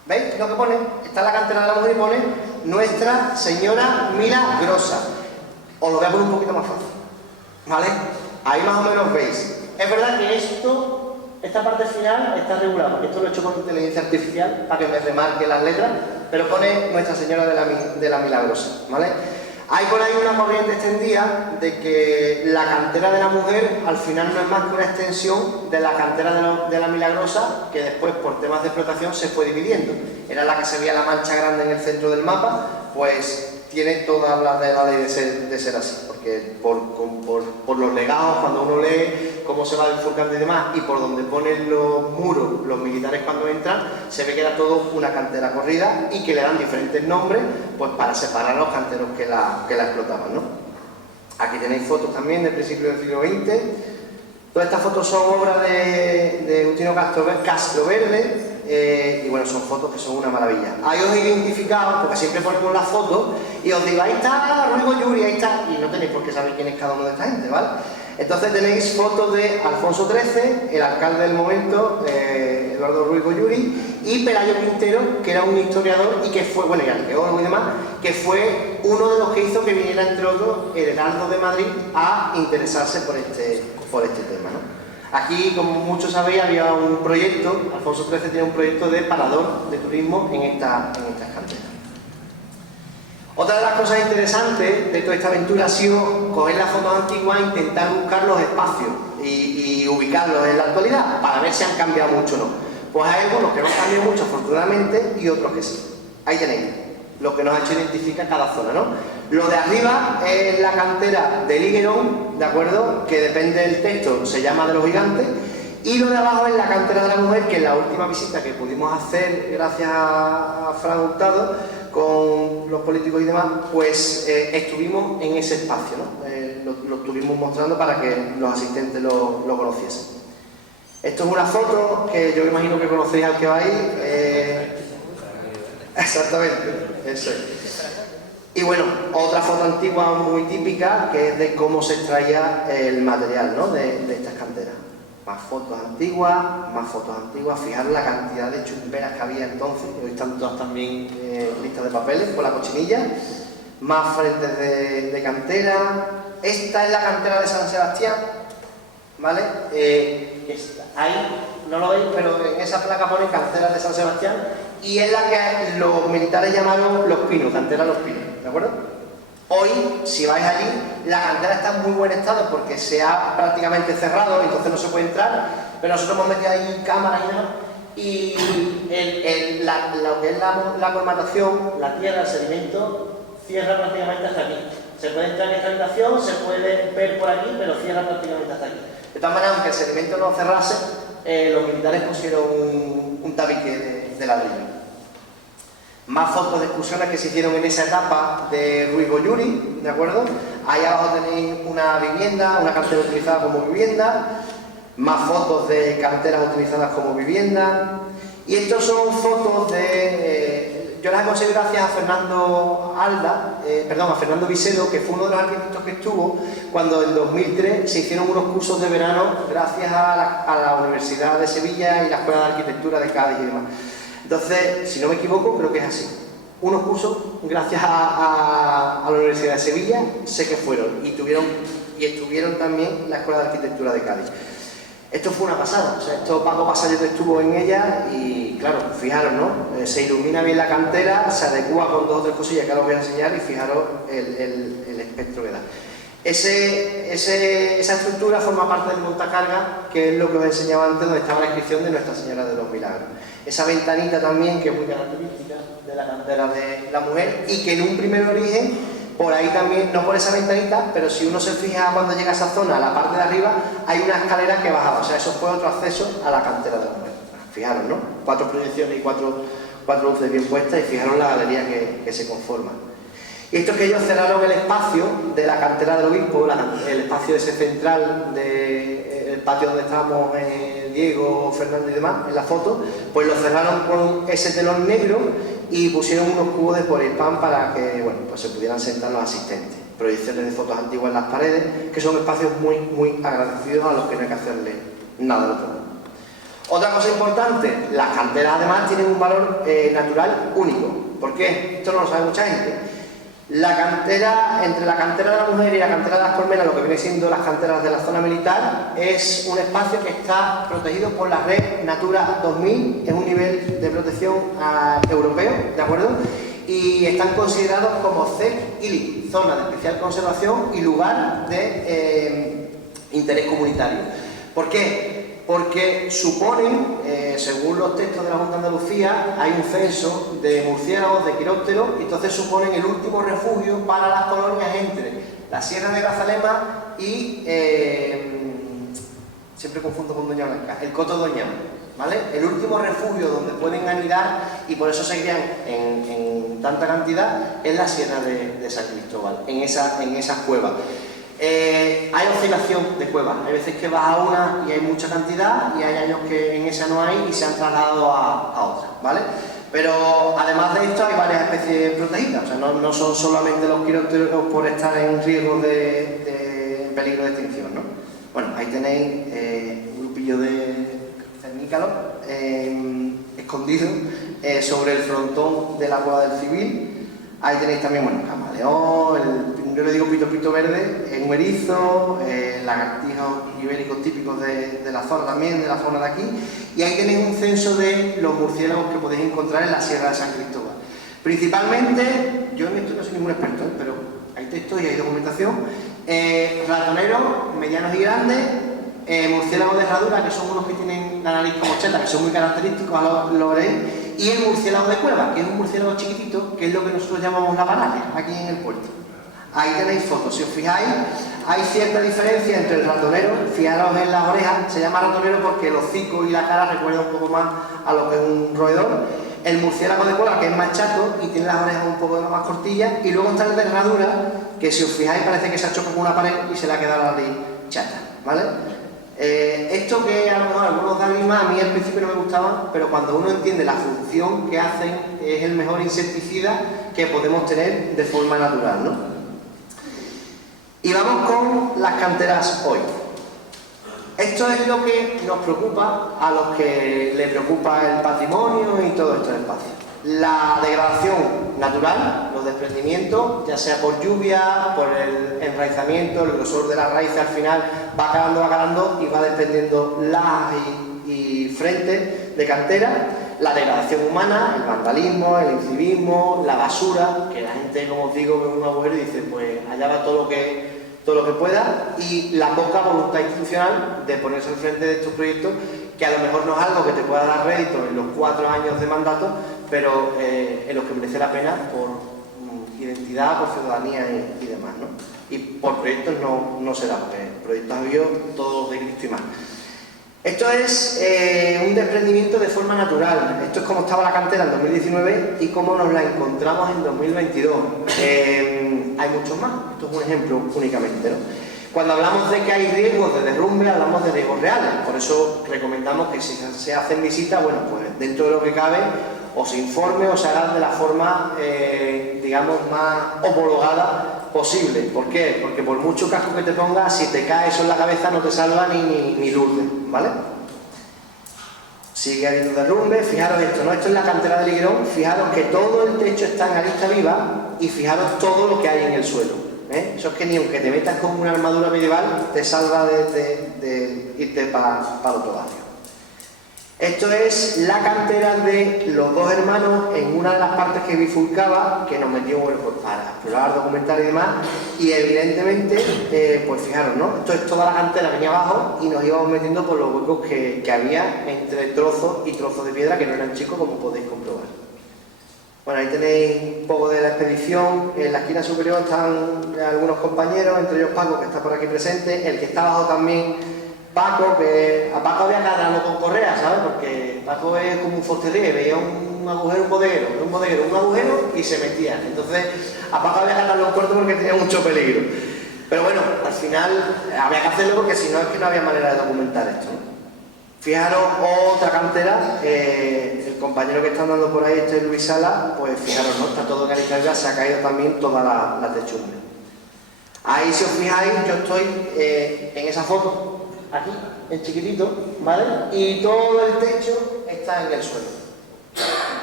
¿Veis lo que pone? Está en la cantera de la mujer y pone Nuestra Señora Milagrosa. Os lo voy a poner un poquito más fácil, ¿vale? Ahí más o menos veis. Es verdad que esta parte final está regulada, porque esto lo he hecho con inteligencia artificial para que me remarque las letras, pero pone Nuestra Señora de la Milagrosa, ¿vale? Hay por ahí una corriente extendida de que la cantera de la mujer al final no es más que una extensión de la cantera de la Milagrosa, que después por temas de explotación se fue dividiendo. Era la que se veía la mancha grande en el centro del mapa, pues tiene todas las de la ley de ser así, porque por los legados, cuando uno lee cómo se va bifurcando y demás, y por donde ponen los muros los militares cuando entran, se ve que era todo una cantera corrida y que le dan diferentes nombres pues para separar a los canteros que la explotaban, ¿no? Aquí tenéis fotos también del principio del siglo XX. Todas estas fotos son obras de Justino Castroverde. Y bueno, son fotos que son una maravilla. Ahí os he identificado, porque siempre ponemos las fotos y os digo, ahí está Ruigo Yuri, ahí está, y no tenéis por qué saber quién es cada uno de esta gente, ¿vale? Entonces tenéis fotos de Alfonso XIII, el alcalde del momento, Eduardo Ruigo Yuri, y Pelayo Quintero, que era un historiador y que fue, bueno, y arqueólogo y demás, que fue uno de los que hizo que viniera, entre otros, el Heraldo de Madrid a interesarse por este tema, ¿no? Aquí, como muchos sabéis, había un proyecto, Alfonso XIII tenía un proyecto de parador de turismo en estas canteras. Otra de las cosas interesantes de toda esta aventura ha sido coger las fotos antiguas e intentar buscar los espacios y ubicarlos en la actualidad para ver si han cambiado mucho o no. Pues hay algunos que no han cambiado mucho, afortunadamente, y otros que sí. Ahí tenéis lo que nos ha hecho identificar cada zona, ¿no? Lo de arriba es la cantera del Higuerón, ¿de acuerdo? Que depende del texto, se llama de los gigantes. Y lo de abajo es la cantera de la mujer, que en la última visita que pudimos hacer, gracias a Fran Hurtado, con los políticos y demás, pues estuvimos en ese espacio, ¿no? Lo estuvimos mostrando para que los asistentes lo conociesen. Esto es una foto que yo imagino que conocéis al que va ahí. Exactamente, eso es. Y bueno, otra foto antigua muy típica, que es de cómo se extraía el material, ¿no? de estas canteras. Más fotos antiguas, fijaros la cantidad de chumberas que había entonces, que hoy están todas también listas de papeles por la cochinilla. Más frentes de cantera. Esta es la cantera de San Sebastián, ¿vale? Ahí, no lo veis, pero en esa placa pone cantera de San Sebastián, y es la que los militares llamaron Los Pinos, cantera Los Pinos, ¿de acuerdo? Hoy, si vais allí, la cantera está en muy buen estado porque se ha prácticamente cerrado, entonces no se puede entrar, pero nosotros hemos metido ahí cámaras y demás, y lo que es la colmatación, la tierra, el sedimento, cierra prácticamente hasta aquí. Se puede entrar en esta habitación, se puede ver por aquí, pero cierra prácticamente hasta aquí. De todas maneras, aunque el sedimento no cerrase, los militares pusieron un tabique de ladrillo. Más fotos de excursiones que se hicieron en esa etapa de Ruigo Yuri, ¿de acuerdo? Ahí abajo tenéis una vivienda, una cantera utilizada como vivienda, más fotos de canteras utilizadas como vivienda, y estos son fotos yo las he conseguido gracias a Fernando a Fernando Vicedo, que fue uno de los arquitectos que estuvo cuando en 2003 se hicieron unos cursos de verano gracias a la Universidad de Sevilla y la Escuela de Arquitectura de Cádiz y demás. Entonces, si no me equivoco, creo que es así. Unos cursos, gracias a la Universidad de Sevilla, sé que fueron, y estuvieron también la Escuela de Arquitectura de Cádiz. Esto fue una pasada, o sea, Paco Pasayote estuvo en ella y, claro, fijaros, ¿no? Se ilumina bien la cantera, se adecua con dos o tres cosillas que ahora os voy a enseñar y fijaros el espectro que da. Esa estructura forma parte del montacarga, que es lo que os he enseñado antes, donde estaba la inscripción de Nuestra Señora de los Milagros. Esa ventanita también, que es muy característica de la cantera de la mujer, y que en un primer origen, por ahí también, no por esa ventanita, pero si uno se fija cuando llega a esa zona, a la parte de arriba, hay una escalera que bajaba, o sea, eso fue otro acceso a la cantera de la mujer. Fijaros, ¿no? 4 proyecciones y 4 luces bien puestas, y fijaros la galería que se conforma. Y esto es que ellos cerraron el espacio de la cantera del obispo, el espacio ese central del patio donde estábamos Diego, Fernando y demás, en la foto, pues lo cerraron con ese telón negro y pusieron unos cubos de poliespán para que, bueno, pues se pudieran sentar los asistentes. Proyecciones de fotos antiguas en las paredes, que son espacios muy agradecidos a los que no hay que hacerle nada de otro mundo. Otra cosa importante, las canteras además tienen un valor natural único. ¿Por qué? Esto no lo sabe mucha gente. La cantera, entre la cantera de la Mujer y la cantera de las Colmenas, lo que viene siendo las canteras de la zona militar, es un espacio que está protegido por la red Natura 2000, es un nivel de protección europeo, ¿de acuerdo? Y están considerados como ZEC-ILI, zona de especial conservación y lugar de interés comunitario. ¿Por qué? Porque suponen, según los textos de la Junta de Andalucía, hay un censo de murciélagos, de quirópteros, y entonces suponen el último refugio para las colonias entre la Sierra de Grazalema y, siempre confundo con Doña Blanca, el Coto Doñana, ¿vale? El último refugio donde pueden anidar y por eso se crían en tanta cantidad es la Sierra de San Cristóbal, en esas cuevas. Hay oscilación de cuevas, hay veces que vas a una y hay mucha cantidad y hay años que en esa no hay y se han trasladado a otra, ¿vale? Pero además de esto hay varias especies protegidas, o sea, no son solamente los quirópteros por estar en riesgo de peligro de extinción, ¿no? Bueno, ahí tenéis un grupillo de cernícalos escondidos sobre el frontón de la cueva del Civil. Ahí tenéis también, bueno, camaleón, yo le digo pito verde, un erizo, lagartijos ibéricos típicos de la zona también, de la zona de aquí. Y ahí tenéis un censo de los murciélagos que podéis encontrar en la Sierra de San Cristóbal. Principalmente, yo en esto no soy ningún experto, pero hay textos y hay documentación. Ratoneros medianos y grandes, murciélagos de herradura, que son unos que tienen la nariz como cheta, que son muy característicos, lo veréis. Y el murciélago de cueva, que es un murciélago chiquitito, que es lo que nosotros llamamos la panalia, aquí en el puerto. Ahí tenéis fotos, si os fijáis, hay cierta diferencia entre el ratonero, fijaros en las orejas, se llama ratonero porque el hocico y la cara recuerdan un poco más a lo que es un roedor. El murciélago de cueva, que es más chato y tiene las orejas un poco más cortillas, y luego está el de herradura, que si os fijáis parece que se ha chocado con una pared y se le ha quedado la nariz chata, ¿vale? Esto que a lo mejor algunos dan más, a mí al principio no me gustaban, pero cuando uno entiende la función que hacen, es el mejor insecticida que podemos tener de forma natural, ¿no? Y vamos con las canteras hoy. Esto es lo que nos preocupa a los que le preocupa el patrimonio y todo esto del espacio. La degradación natural, los desprendimientos, ya sea por lluvia, por el enraizamiento, el grosor de la raíz al final va calando y va desprendiendo lajas y frentes de cantera. La degradación humana, el vandalismo, el incivismo, la basura, que la gente, como os digo, ve un agujero y dice, pues allá va todo lo que pueda, y la poca voluntad institucional de ponerse al frente de estos proyectos, que a lo mejor no es algo que te pueda dar rédito en los 4 años de mandato, pero en los que merece la pena por identidad, por ciudadanía y demás, ¿no? Y por proyectos no será, porque proyectos ha habido todos de Cristo y más. Esto es un desprendimiento de forma natural. Esto es como estaba la cantera en 2019 y cómo nos la encontramos en 2022. Hay muchos más, esto es un ejemplo únicamente, ¿no? Cuando hablamos de que hay riesgos de derrumbe, hablamos de riesgos reales. Por eso recomendamos que si se hacen visitas, bueno, pues dentro de lo que cabe, o se informe o se haga de la forma, digamos, más homologada posible. ¿Por qué? Porque por mucho casco que te pongas, si te cae eso en la cabeza no te salva ni Lourdes, ¿vale? Sigue habiendo derrumbe. Fijaros esto, ¿no? Esto es la cantera del Higuerón. Fijaros que todo el techo está en arista viva y fijaros todo lo que hay en el suelo. Eso es que ni aunque te metas con una armadura medieval te salva de irte para otro barrio. Esto es la cantera de los dos hermanos en una de las partes que bifurcaba, que nos metió, bueno, pues para explorar, documentar y demás, y evidentemente, pues fijaros, ¿no? Esto es toda la cantera, venía abajo y nos íbamos metiendo por los huecos que había entre trozos y trozos de piedra que no eran chicos, como podéis comprobar. Bueno, ahí tenéis un poco de la expedición. En la esquina superior están algunos compañeros, entre ellos Paco, que está por aquí presente, el que está abajo también, Paco, que a Paco había que agarrarlo con correa, ¿sabes? Porque Paco es como un Fosterrier, veía un un agujero, un agujero y se metían. Entonces, a Paco había que atarlo un corto porque tenía mucho peligro. Pero bueno, al final había que hacerlo porque si no es que no había manera de documentar esto, ¿no? Fijaros, otra cantera, el compañero que está andando por ahí, este es Luis Sala, pues fijaros, ¿no? Está todo calificado, se ha caído también toda la techumbre. Ahí, si os fijáis, yo estoy en esa foto, aquí, en chiquitito, ¿vale? Y todo el techo está en el suelo.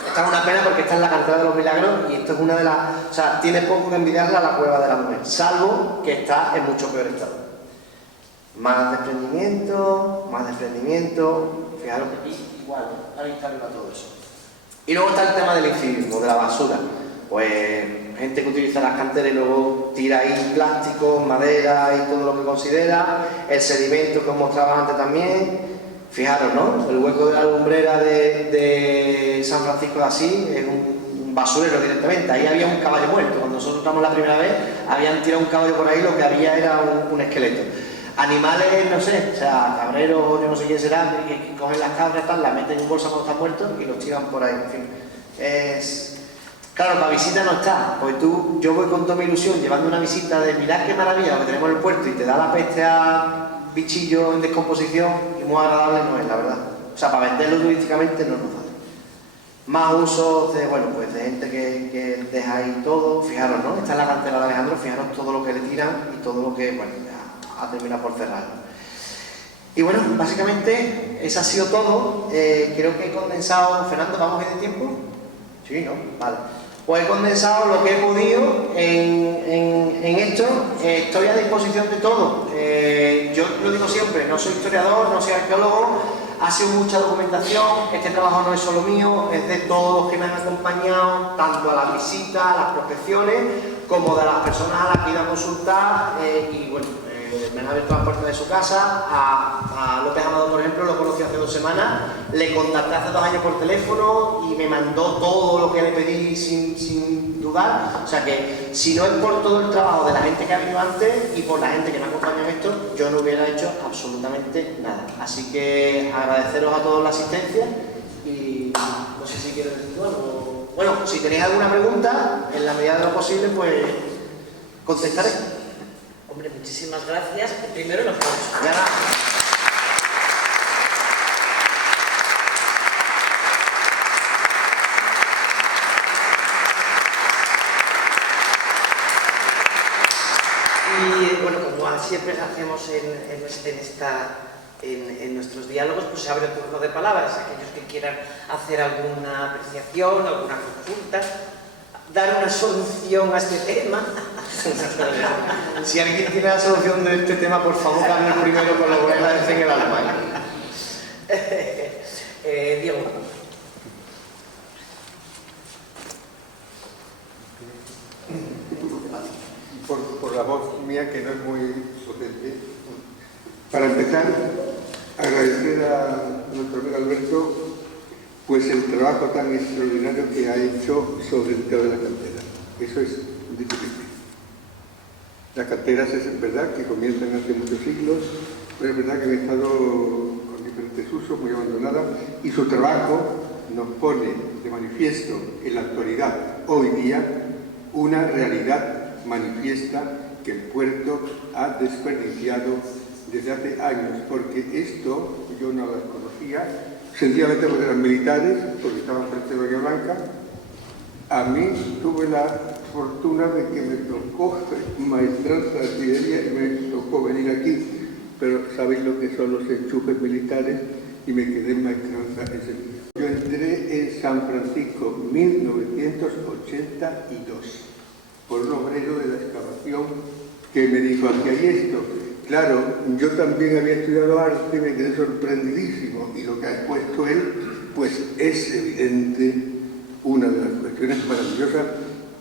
Esta es una pena porque esta es la cantera de los milagros y esto es una de las... O sea, tiene poco que envidiarla a la cueva de la mujer, salvo que está en mucho peor estado. Más desprendimiento, fijaros que aquí igual, ahí está arriba todo eso. Y luego está el tema del incivismo, de la basura. Pues gente que utiliza las canteras y luego tira ahí plástico, madera y todo lo que considera, el sedimento que os mostraba antes también. Fijaros, ¿no? El hueco de la lumbrera de San Francisco de Asís es un basurero directamente. Ahí había un caballo muerto. Cuando nosotros entramos la primera vez, habían tirado un caballo por ahí, lo que había era un esqueleto. Animales, no sé, o sea, cabreros, yo no sé quién será, que cogen las cabras, tal, las meten en bolsa cuando están muertos y los tiran por ahí, en fin. Claro, para visita no está, pues yo voy con toda mi ilusión llevando una visita de mirad qué maravilla lo que tenemos en el puerto y te da la peste a bichillos en descomposición y muy agradable no es, la verdad. O sea, para venderlo turísticamente no nos vale. Más usos de, bueno, pues de gente que deja ahí todo, fijaros, ¿no? Esta es la cantera de Alejandro, fijaros todo lo que le tiran y todo lo que, bueno, a terminar por cerrarlo. Y bueno, básicamente eso ha sido todo. Creo que he condensado... Fernando, ¿vamos bien de tiempo? Sí, ¿no? Vale. Pues he condensado lo que he podido en esto. Estoy a disposición de todo. Yo lo digo siempre, no soy historiador, no soy arqueólogo, ha sido mucha documentación, este trabajo no es solo mío, es de todos los que me han acompañado, tanto a las visitas, a las prospecciones, como de las personas a las que he ido a consultar y bueno, me han abierto las puertas de su casa. A López Amado, por ejemplo, lo conocí hace 2 semanas, le contacté hace 2 años por teléfono y me mandó todo lo que le pedí sin dudar. O sea que si no es por todo el trabajo de la gente que ha venido antes y por la gente que me acompaña en esto, yo no hubiera hecho absolutamente nada. Así que agradeceros a todos la asistencia y no sé si quieres decir algo. Bueno, si tenéis alguna pregunta, en la medida de lo posible, pues contestaré. Hombre, muchísimas gracias. Primero los vamos. Y bueno, como siempre hacemos en nuestros diálogos, pues se abre el turno de palabras. Aquellos que quieran hacer alguna apreciación, alguna consulta, dar una solución a este tema. Si alguien tiene la solución de este tema, por favor, dame primero con lo que voy a decir en el alma. Diego. Por la voz mía, que no es muy potente. Para empezar, agradecer a nuestro amigo Alberto pues el trabajo tan extraordinario que ha hecho sobre el tema de la cantera. Eso es indiscutible. Las canteras es verdad que comienzan hace muchos siglos, pero es verdad que han estado con diferentes usos, muy abandonadas, y su trabajo nos pone de manifiesto en la actualidad, hoy día, una realidad manifiesta que el puerto ha desperdiciado desde hace años, porque esto yo no las conocía, sencillamente porque eran militares, porque estaban frente a Bahía Blanca. A mí tuve la fortuna de que me tocó maestranza de artillería y me tocó venir aquí, pero sabéis lo que son los enchufes militares y me quedé en maestranza ese día. Yo entré en San Francisco 1982 por un obrero de la excavación que me dijo, aquí hay esto. Claro, yo también había estudiado arte y me quedé sorprendidísimo, y lo que ha expuesto él, pues es evidente una de las cuestiones maravillosas,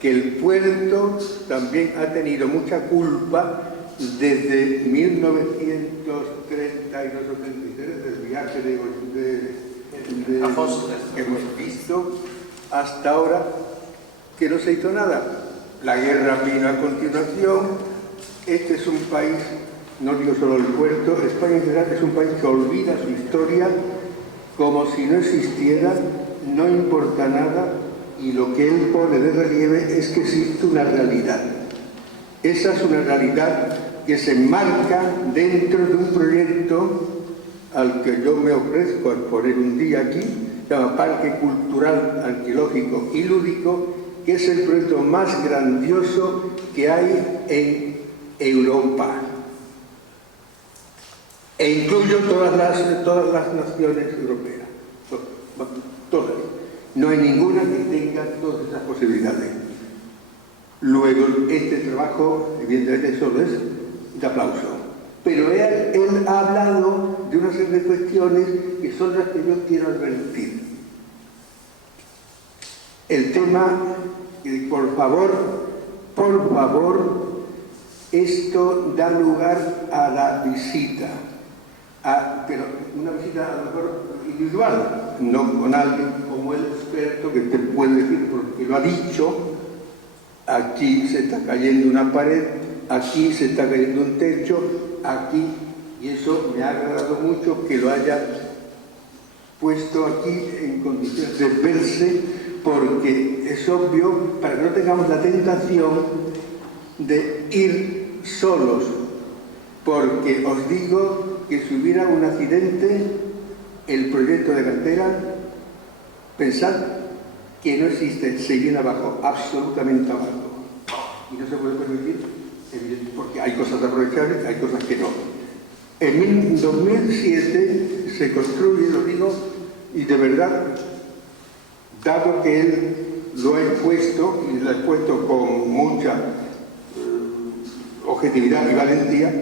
que el puerto también ha tenido mucha culpa desde 1932 o 33, del viaje de Afonso que hemos visto hasta ahora, que no se hizo nada. La guerra vino a continuación. Este es un país, no digo solo el puerto, España en general es un país que olvida su historia como si no existiera no importa nada y lo que él pone de relieve es que existe una realidad. Esa es una realidad que se enmarca dentro de un proyecto al que yo me ofrezco a exponer un día aquí, se llama Parque Cultural, Arqueológico y Lúdico, que es el proyecto más grandioso que hay en Europa. E incluyo todas las naciones europeas, todas. No hay ninguna que tenga todas esas posibilidades. Luego, este trabajo, evidentemente, solo es de aplauso. Pero él ha hablado de una serie de cuestiones que son las que yo quiero advertir. El tema, por favor, esto da lugar a la visita. Pero una visita a lo mejor individual, no con alguien como el experto que te puede decir, porque lo ha dicho, aquí se está cayendo una pared, aquí se está cayendo un techo, aquí, y eso me ha agradado mucho que lo haya puesto aquí en condiciones de verse, porque es obvio, para que no tengamos la tentación de ir solos, porque os digo que si hubiera un accidente, el proyecto de cantera, pensad que no existe, se viene abajo, absolutamente abajo. Y no se puede permitir, evidentemente, porque hay cosas aprovechables, hay cosas que no. En 2007 se construye, lo digo, y de verdad, dado que él lo ha expuesto, y lo ha expuesto con mucha objetividad y valentía,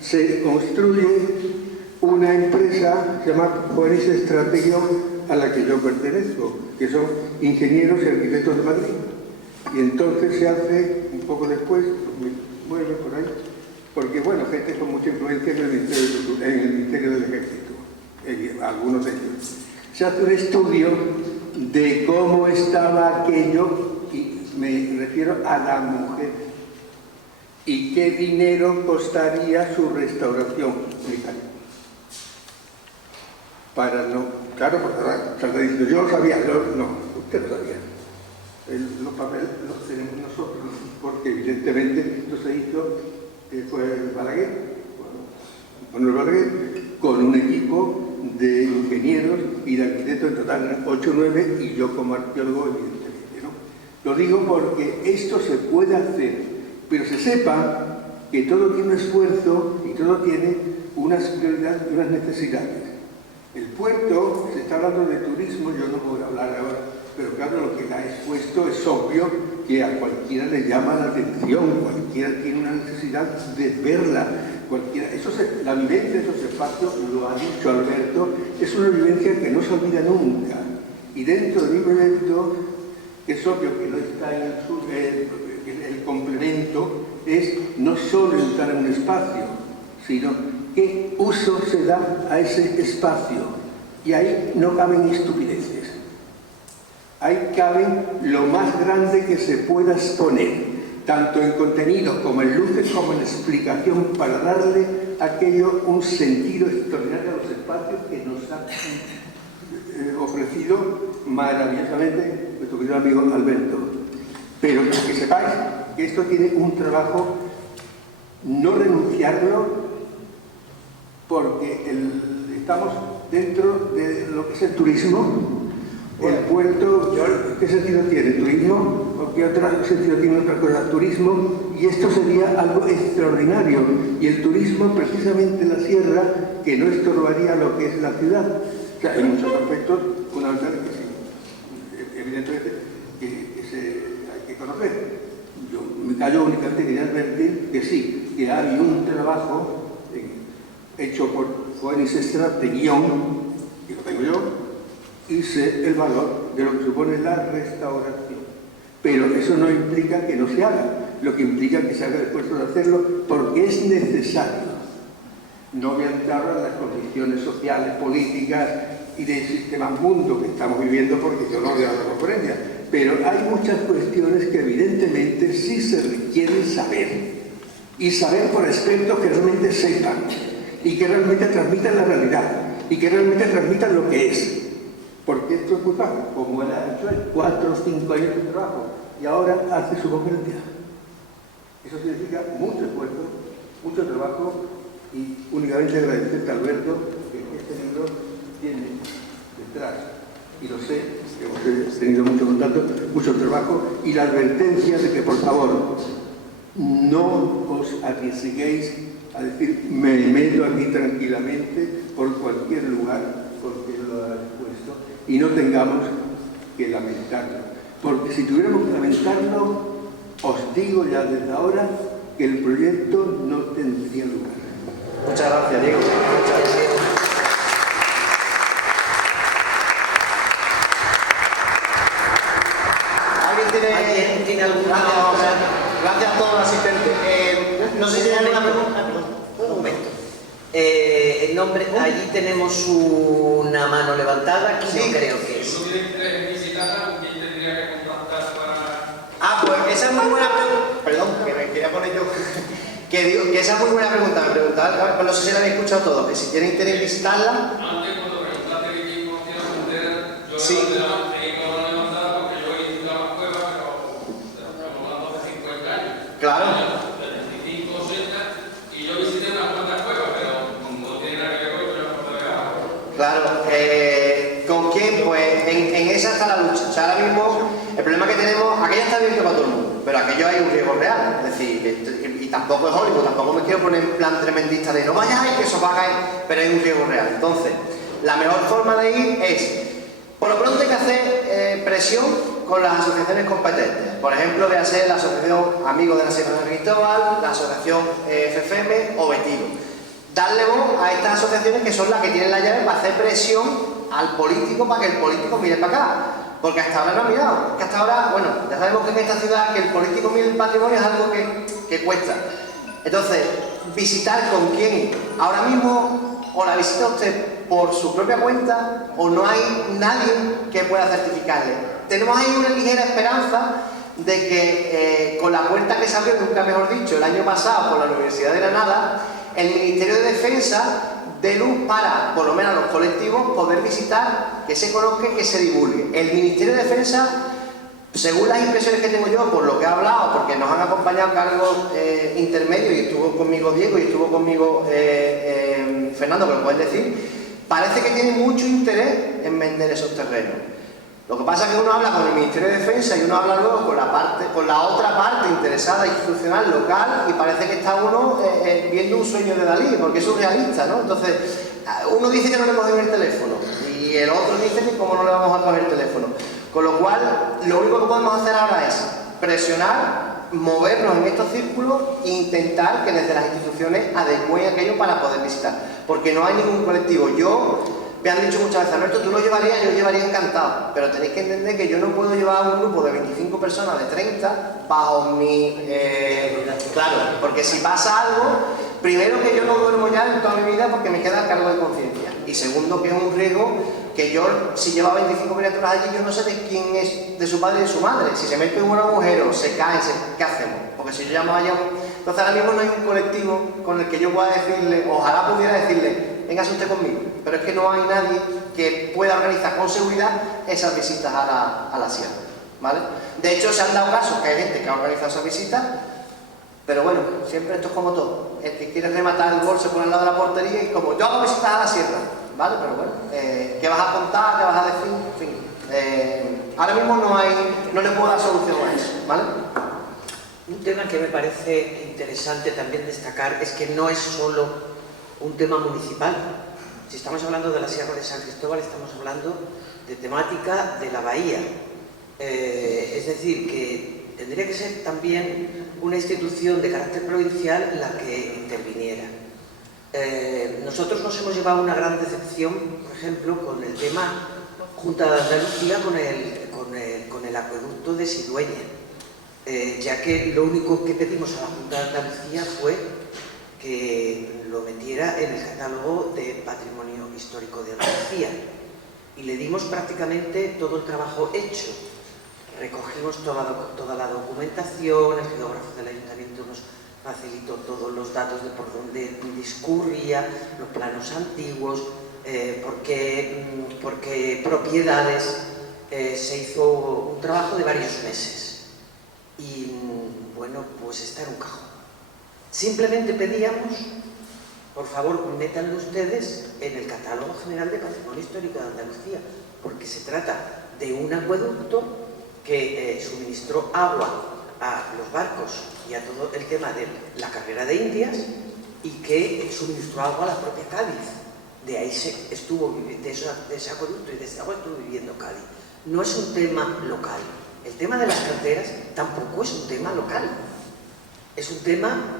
se construye una empresa que se llama Juanis Strategium, a la que yo pertenezco, que son ingenieros y arquitectos de Madrid. Y entonces se hace, un poco después, 2009 por ahí, porque bueno, gente con mucha influencia en el Ministerio del Ejército, algunos de ellos. Se hace un estudio de cómo estaba aquello, y me refiero a la mujer, y qué dinero costaría su restauración. Para no, claro, porque ahora diciendo, yo lo sabía, no, usted lo sabía. Los papeles los tenemos nosotros, porque evidentemente esto se hizo, fue Balaguer, Manuel Balaguer, con un equipo de ingenieros y de arquitectos, en total 8 o 9, y yo como arqueólogo, evidentemente, ¿no? Lo digo porque esto se puede hacer, pero se sepa que todo tiene un esfuerzo y todo tiene unas prioridades y unas necesidades. El puerto, se está hablando de turismo, yo no puedo hablar ahora, pero claro, lo que ha expuesto es obvio que a cualquiera le llama la atención, cualquiera tiene una necesidad de verla, cualquiera. La vivencia de esos espacios, lo ha dicho Alberto, es una vivencia que no se olvida nunca. Y dentro de mi proyecto, es obvio que no está en el complemento, es no solo entrar en un espacio, sino qué uso se da a ese espacio. Y ahí no caben estupideces. Ahí caben lo más grande que se pueda exponer, tanto en contenido como en luces, como en explicación, para darle a aquello un sentido extraordinario a los espacios que nos ha ofrecido maravillosamente nuestro querido amigo Alberto. Pero que sepáis que esto tiene un trabajo, no renunciarlo, porque estamos dentro de lo que es el turismo. El puerto, ¿qué sentido tiene? ¿Turismo? ¿O qué otro sentido tiene otra cosa? Turismo, y esto sería algo extraordinario. Y el turismo, precisamente en la sierra, que no estorbaría lo que es la ciudad. O sea, hay muchos aspectos fundamentales que sí, evidentemente, que hay que conocer. Yo me callo únicamente, quería advertir que sí, que hay un trabajo hecho por Juanis Strategium, que lo tengo yo, y sé el valor de lo que supone la restauración. Pero eso no implica que no se haga, lo que implica que se haga el esfuerzo de hacerlo porque es necesario. No voy a entrar en las condiciones sociales, políticas y del sistema mundo que estamos viviendo, porque yo no voy a dar la conferencia, pero hay muchas cuestiones que evidentemente sí se requieren saber, y saber por expertos que realmente sepan y que realmente transmitan la realidad y que realmente transmitan lo que es. Porque esto es muy fácil, como él ha hecho él, 4 o 5 años de trabajo, y ahora hace su conferencia. Eso significa mucho esfuerzo, mucho trabajo, y únicamente agradecerte a Alberto que este libro tiene detrás, y lo sé, que hemos tenido mucho contacto, mucho trabajo, y la advertencia de que por favor no os arriesguéis a decir me meto aquí tranquilamente por cualquier lugar porque lo ha expuesto y no tengamos que lamentarlo, porque si tuviéramos que lamentarlo, os digo ya desde ahora que el proyecto no tendría lugar. Muchas gracias, Diego. Muchas gracias. ¿Alguien tiene alguna cosa? Gracias a todos los asistentes. No sé si hay alguna pregunta. Un momento. El nombre, allí tenemos una mano levantada, aquí no creo que es. Pues esa es muy buena pregunta. Perdón, que me quería poner yo. Que esa es muy buena pregunta. Me preguntaba, no sé si la habéis escuchado todos, que si tienen interés en visitarla. Antes cuando preguntaste que quién conocía la frontera, yo Sí. seguí con la levantada porque yo he visitado las cuevas, pero estamos hablando de 50 años. Claro. De 25 o 60, y yo visité unas cuantas cuevas, pero no tiene nada que ver con la puerta de abajo. Claro. ¿Con quién? Pues en esa está la lucha. O sea, ahora mismo el problema que tenemos, aquello está abierto para todo el mundo, pero aquello hay un riesgo real. Es decir, y tampoco es Hollywood, tampoco me quiero poner en plan tremendista de no vayáis, que eso va a caer, pero hay un riesgo real. Entonces, la mejor forma de ir es, por lo pronto hay que hacer presión con las asociaciones competentes. Por ejemplo, voy a ser la Asociación Amigos de la Sierra de San Cristóbal, la Asociación FFM o Betilo. Darle voz a estas asociaciones que son las que tienen la llave para hacer presión al político para que el político mire para acá. Porque hasta ahora no ha mirado. Que hasta ahora, bueno, ya sabemos que en esta ciudad que el político mire el patrimonio es algo que cuesta. Entonces, visitar con quién. Ahora mismo, o la visita usted por su propia cuenta, o no hay nadie que pueda certificarle. Tenemos ahí una ligera esperanza de que con la puerta que se abrió, nunca mejor dicho, el año pasado por la Universidad de Granada, el Ministerio de Defensa dé luz para, por lo menos a los colectivos, poder visitar, que se conozca y que se divulgue. El Ministerio de Defensa, según las impresiones que tengo yo, por lo que he hablado, porque nos han acompañado cargos intermedios, y estuvo conmigo Diego y estuvo conmigo Fernando, que lo pueden decir, parece que tiene mucho interés en vender esos terrenos. Lo que pasa es que uno habla con el Ministerio de Defensa y uno habla luego con la otra parte interesada, institucional, local, y parece que está uno viendo un sueño de Dalí, porque es surrealista, ¿no? Entonces, uno dice que no le cogen el teléfono y el otro dice que cómo no le vamos a coger el teléfono. Con lo cual, lo único que podemos hacer ahora es presionar, movernos en estos círculos e intentar que desde las instituciones adecúen aquello para poder visitar. Porque no hay ningún colectivo. Me han dicho muchas veces, Alberto, tú lo llevarías, yo lo llevaría encantado, pero tenéis que entender que yo no puedo llevar a un grupo de 25 personas de 30 bajo mi... claro, porque si pasa algo, primero que yo no duermo ya en toda mi vida porque me queda el cargo de conciencia, y segundo que es un riesgo que yo, si lleva 25 criaturas allí, yo no sé de quién es, de su padre y de su madre. Si se mete en un agujero, se cae, ¿qué hacemos? Porque si yo llamo allá... Entonces ahora mismo no hay un colectivo con el que yo pueda decirle, ojalá pudiera decirle, véngase usted conmigo, pero es que no hay nadie que pueda organizar con seguridad esas visitas a la sierra, ¿vale? De hecho, se han dado casos que hay gente que ha organizado esas visitas, pero bueno, siempre esto es como todo. El que quiere rematar el gol se pone al lado de la portería y como yo hago visitas a la sierra, ¿vale? Pero bueno, ¿qué vas a contar? ¿Qué vas a decir? En fin, ahora mismo no le puedo dar solución a eso, ¿vale? Un tema que me parece interesante también destacar es que no es solo un tema municipal. Si estamos hablando de la Sierra de San Cristóbal, estamos hablando de temática de la bahía. Es decir, que tendría que ser también una institución de carácter provincial la que interviniera. Nosotros nos hemos llevado una gran decepción, por ejemplo, con el tema Junta de Andalucía, con el acueducto de Sidueña. Ya que lo único que pedimos a la Junta de Andalucía fue que lo metiera en el catálogo de Patrimonio Histórico de Andalucía, y le dimos prácticamente todo el trabajo hecho. Recogimos toda la documentación, el geógrafo del ayuntamiento nos facilitó todos los datos de por dónde discurría, los planos antiguos, porque propiedades se hizo un trabajo de varios meses y bueno, pues está en un cajón. Simplemente pedíamos, por favor, métanlo ustedes en el Catálogo General de Patrimonio Histórico de Andalucía, porque se trata de un acueducto que suministró agua a los barcos y a todo el tema de la carrera de Indias y que suministró agua a la propia Cádiz. De ahí de ese acueducto y de ese agua estuvo viviendo Cádiz. No es un tema local. El tema de las canteras tampoco es un tema local. Es un tema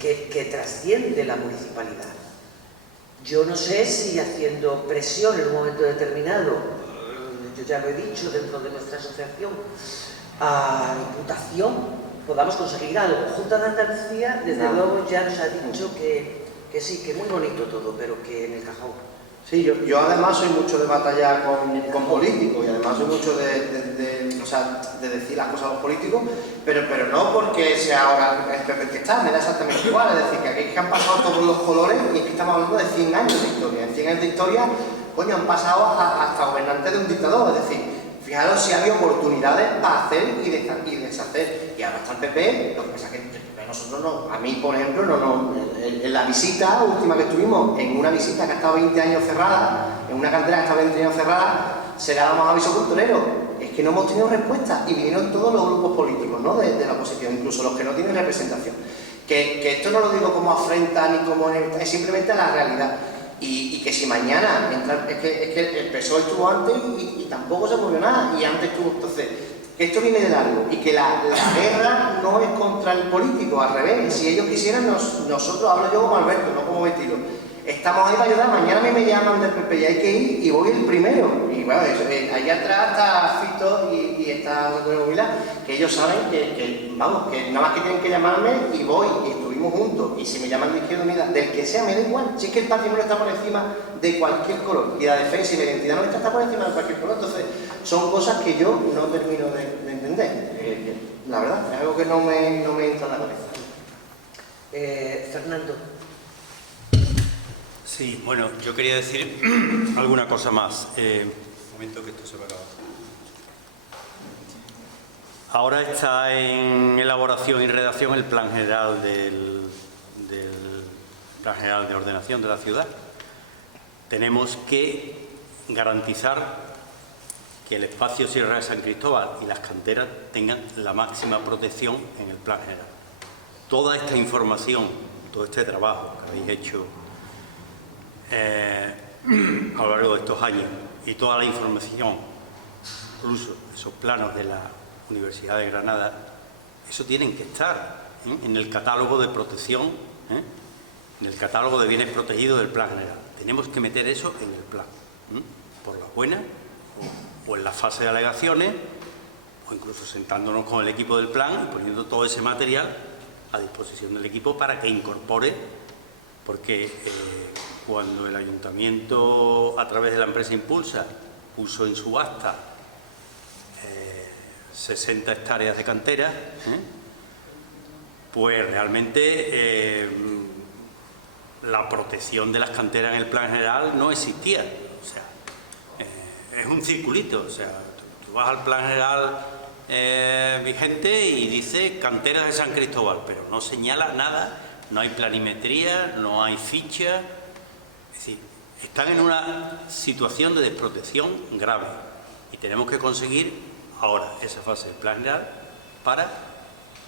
que trasciende la municipalidad. Yo no sé si haciendo presión en un momento determinado, yo ya lo he dicho dentro de nuestra asociación, a Diputación, podamos conseguir algo. Junta de Andalucía, desde luego, ya nos ha dicho que sí, que es muy bonito todo, pero que en el cajón. Sí, yo además soy mucho de batallar con políticos y además soy mucho de decir las cosas a los políticos, pero no porque sea ahora el PP que está, me da exactamente igual. Es decir, que aquí han pasado todos los colores y es que estamos hablando de 100 años de historia. En 100 años de historia, coño, han pasado hasta gobernantes de un dictador. Es decir, fijaros si había oportunidades para hacer y deshacer. Y ahora está el PP, lo que pasa es que nosotros no, a mí por ejemplo, en la visita última que estuvimos, en una visita que ha estado 20 años cerrada, en una cantera que ha estado 20 años cerrada, se le dábamos aviso culturero. Es que no hemos tenido respuesta y vinieron todos los grupos políticos, ¿no?, de la oposición, incluso los que no tienen representación. Que esto no lo digo como afrenta ni como es simplemente la realidad. Y que si mañana entra, es que el PSOE estuvo antes y tampoco se movió nada, y antes estuvo. Entonces, que esto viene de largo y que la guerra no es contra el político, al revés. Si ellos quisieran, nosotros, hablo yo como Alberto, no como Betilo, estamos ahí para ayudar. Mañana a mí me llaman del PP y hay que ir y voy el primero. Y bueno, ahí atrás está Fito y está Antonio Vilá, que ellos saben que nada más que tienen que llamarme y voy, y estuvimos juntos. Y si me llaman de Izquierda Unida, del que sea, me da igual. Si es que el patrimonio está por encima de cualquier color y la defensa y la identidad nuestra está por encima de cualquier color. Entonces, son cosas que yo no termino de entender. La verdad, es algo que no me entra en la cabeza. Fernando. Sí, bueno, yo quería decir alguna cosa más. Un momento que esto se va a acabar. Ahora está en elaboración y redacción el Plan General Plan General de Ordenación de la ciudad. Tenemos que garantizar que el espacio Sierra de San Cristóbal y las canteras tengan la máxima protección en el Plan General. Toda esta información, todo este trabajo que habéis hecho a lo largo de estos años y toda la información, incluso esos planos de la Universidad de Granada, eso tienen que estar en el catálogo de protección, en el catálogo de bienes protegidos del Plan General. Tenemos que meter eso en el plan, por las buenas, o en la fase de alegaciones, o incluso sentándonos con el equipo del plan y poniendo todo ese material a disposición del equipo para que incorpore, porque cuando el ayuntamiento, a través de la empresa Impulsa, puso en subasta 60 hectáreas de cantera, pues realmente la protección de las canteras en el Plan General no existía. O sea, es un circulito. O sea, tú vas al Plan General vigente y dice canteras de San Cristóbal, pero no señala nada, no hay planimetría, no hay ficha. Es decir, están en una situación de desprotección grave y tenemos que conseguir ahora esa fase del Plan General para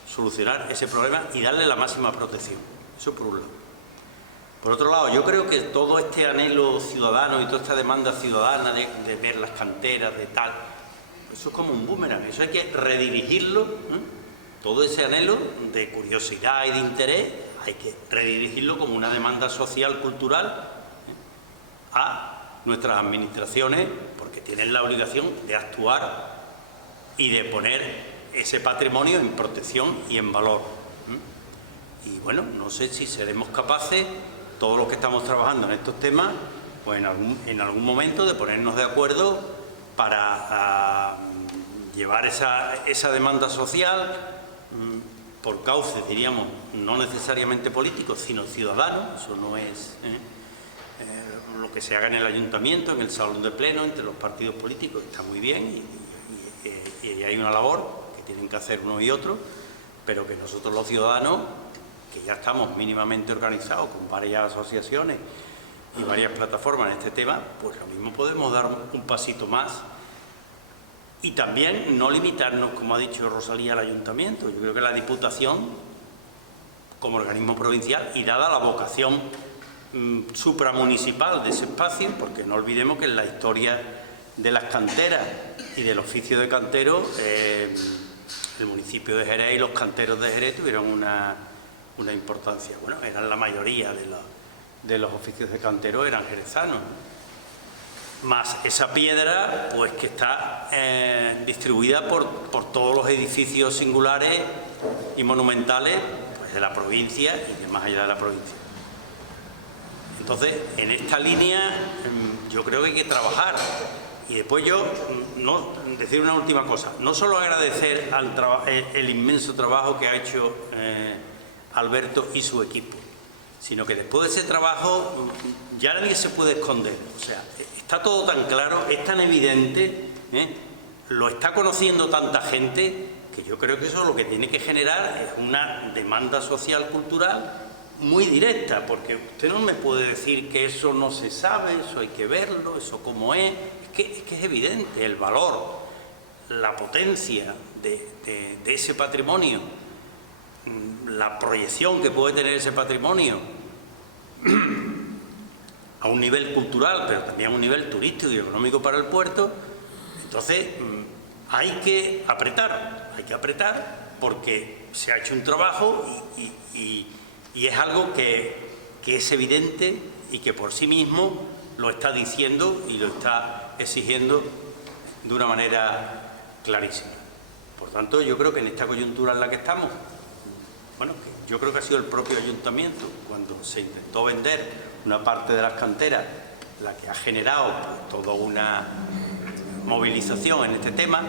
solucionar ese problema y darle la máxima protección. Eso por un lado. Por otro lado, yo creo que todo este anhelo ciudadano y toda esta demanda ciudadana de ver las canteras, de tal, eso es como un boomerang. Eso hay que redirigirlo, todo ese anhelo de curiosidad y de interés, hay que redirigirlo como una demanda social, cultural, a nuestras administraciones, porque tienen la obligación de actuar y de poner ese patrimonio en protección y en valor. Y bueno, no sé si seremos capaces, todos los que estamos trabajando en estos temas, pues en algún momento de ponernos de acuerdo para llevar esa demanda social por cauces, diríamos, no necesariamente políticos, sino ciudadanos. Eso no es... lo que se haga en el ayuntamiento, en el salón de pleno, entre los partidos políticos, está muy bien y hay una labor que tienen que hacer unos y otros, pero que nosotros los ciudadanos, que ya estamos mínimamente organizados con varias asociaciones y varias plataformas en este tema, pues lo mismo podemos dar un pasito más. Y también no limitarnos, como ha dicho Rosalía, al ayuntamiento. Yo creo que la Diputación, como organismo provincial, y dada la vocación supramunicipal de ese espacio, porque no olvidemos que en la historia de las canteras y del oficio de cantero, el municipio de Jerez y los canteros de Jerez tuvieron una importancia. Bueno, eran la mayoría de los oficios de cantero eran jerezanos. Más esa piedra, pues que está distribuida por todos los edificios singulares y monumentales, pues, de la provincia y de más allá de la provincia. Entonces, en esta línea yo creo que hay que trabajar. Y después decir una última cosa, no solo agradecer el inmenso trabajo que ha hecho Alberto y su equipo, sino que después de ese trabajo ya nadie se puede esconder. O sea, está todo tan claro, es tan evidente, lo está conociendo tanta gente, que yo creo que eso lo que tiene que generar es una demanda social cultural muy directa, porque usted no me puede decir que eso no se sabe, eso hay que verlo, eso cómo es que es evidente el valor, la potencia de ese patrimonio, la proyección que puede tener ese patrimonio a un nivel cultural, pero también a un nivel turístico y económico para el puerto. Entonces hay que apretar porque se ha hecho un trabajo y es algo que es evidente y que por sí mismo lo está diciendo y lo está exigiendo de una manera clarísima. Por tanto, yo creo que en esta coyuntura en la que estamos, bueno, yo creo que ha sido el propio ayuntamiento, cuando se intentó vender una parte de las canteras, la que ha generado pues, toda una movilización en este tema,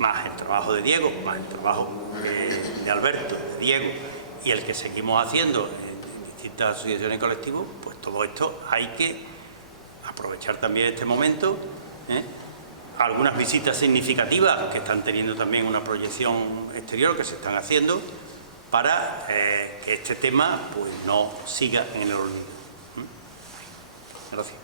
más el trabajo de Diego, más el trabajo de Alberto, de Diego, y el que seguimos haciendo en distintas asociaciones y colectivos, pues todo esto hay que aprovechar también este momento, algunas visitas significativas que están teniendo también una proyección exterior que se están haciendo para que este tema pues no siga en el olvido. Gracias.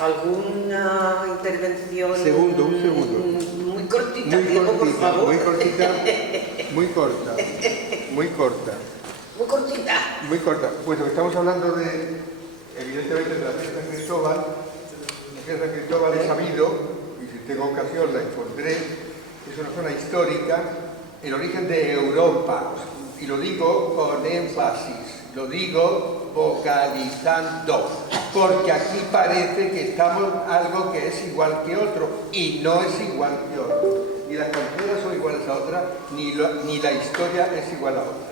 ¿Alguna intervención? Un segundo. Muy cortita, Diego, por favor. Muy cortita. Muy corta. Bueno, estamos hablando evidentemente, de la fiesta de San Cristóbal. La fiesta de San Cristóbal es sabido, y si tengo ocasión la expondré, es una zona histórica, el origen de Europa. Y lo digo con énfasis, lo digo vocalizando, porque aquí parece que estamos algo que es igual que otro, y no es igual que otro. Ni las canteras son iguales a otras, ni la historia es igual a otra.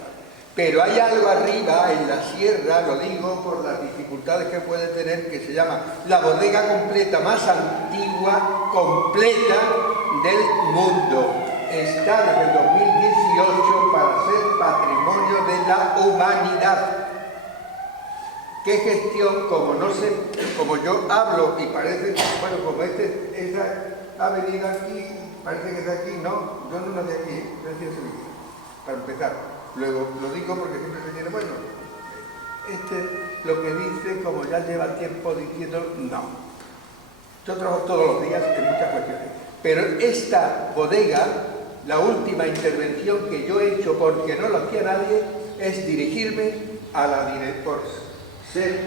Pero hay algo arriba, en la sierra, lo digo por las dificultades que puede tener, que se llama la bodega completa más antigua, completa del mundo. Está desde el 2018 para ser patrimonio de la humanidad. ¿Qué gestión? Como yo hablo y parece, bueno, como esa avenida aquí, parece que es de aquí, no, yo no nací aquí, nací en Sevilla, para empezar. Luego lo digo porque siempre se tiene, bueno, lo que dice, como ya lleva tiempo diciendo, no. Yo trabajo todos los días en muchas cuestiones, pero esta bodega, la última intervención que yo he hecho, porque no lo hacía nadie, es dirigirme por ser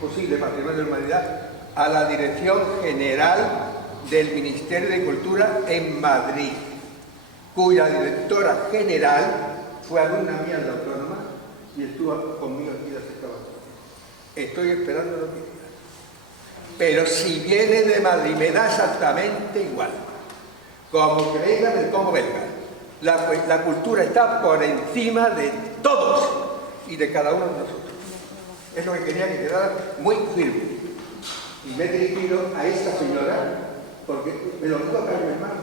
posible patrimonio de la humanidad, a la Dirección General del Ministerio de Cultura en Madrid, cuya directora general fue alumna mía en la Autónoma y estuvo conmigo aquí la sexta vez. Estoy esperando noticias. Pero si viene de Madrid me da exactamente igual. Como que venga del como venga. La cultura está por encima de todos y de cada uno de nosotros. Es lo que quería que quedara muy firme. Y me he dirigido a esta señora, porque me lo digo acá, mi hermano.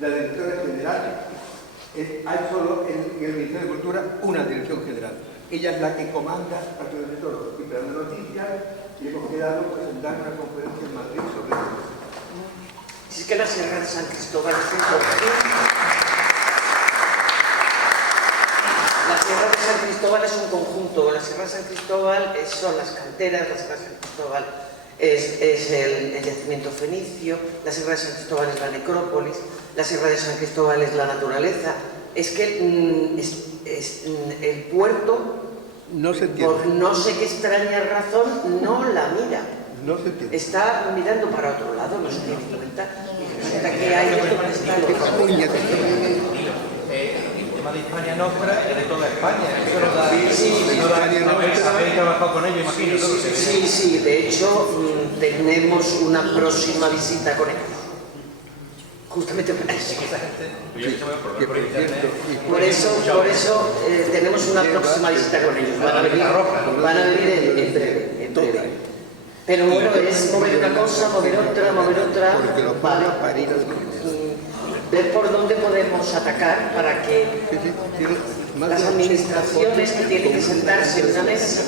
la directora general, hay solo en el Ministerio de Cultura una dirección general. Ella es la que comanda absolutamente todo. Y dando noticias, y hemos quedado en dar una conferencia en Madrid sobre eso. Si es que la Sierra de San Cristóbal es un conjunto. La Sierra de San Cristóbal es un conjunto. La Sierra de San Cristóbal son las canteras, la Sierra de San Cristóbal es el yacimiento fenicio, la Sierra de San Cristóbal es la necrópolis, la Sierra de San Cristóbal es la naturaleza. Es que el puerto, no se entiende. por no sé qué extraña razón, no la mira. No se entiende. Está mirando para otro lado, no se tiene en cuenta. Y resulta que hay de donde está el el tema de Hispania Nostra es de toda España. Eso lo da. Sí, habéis trabajado con ellos, imagino. sí, de hecho tenemos una próxima visita con ellos. Justamente para eso. Por eso tenemos una próxima visita con ellos. Van a venir en breve. Pero bueno, es mover una cosa, mover otra, ver por dónde podemos atacar para que las administraciones que tienen que sentarse en una mesa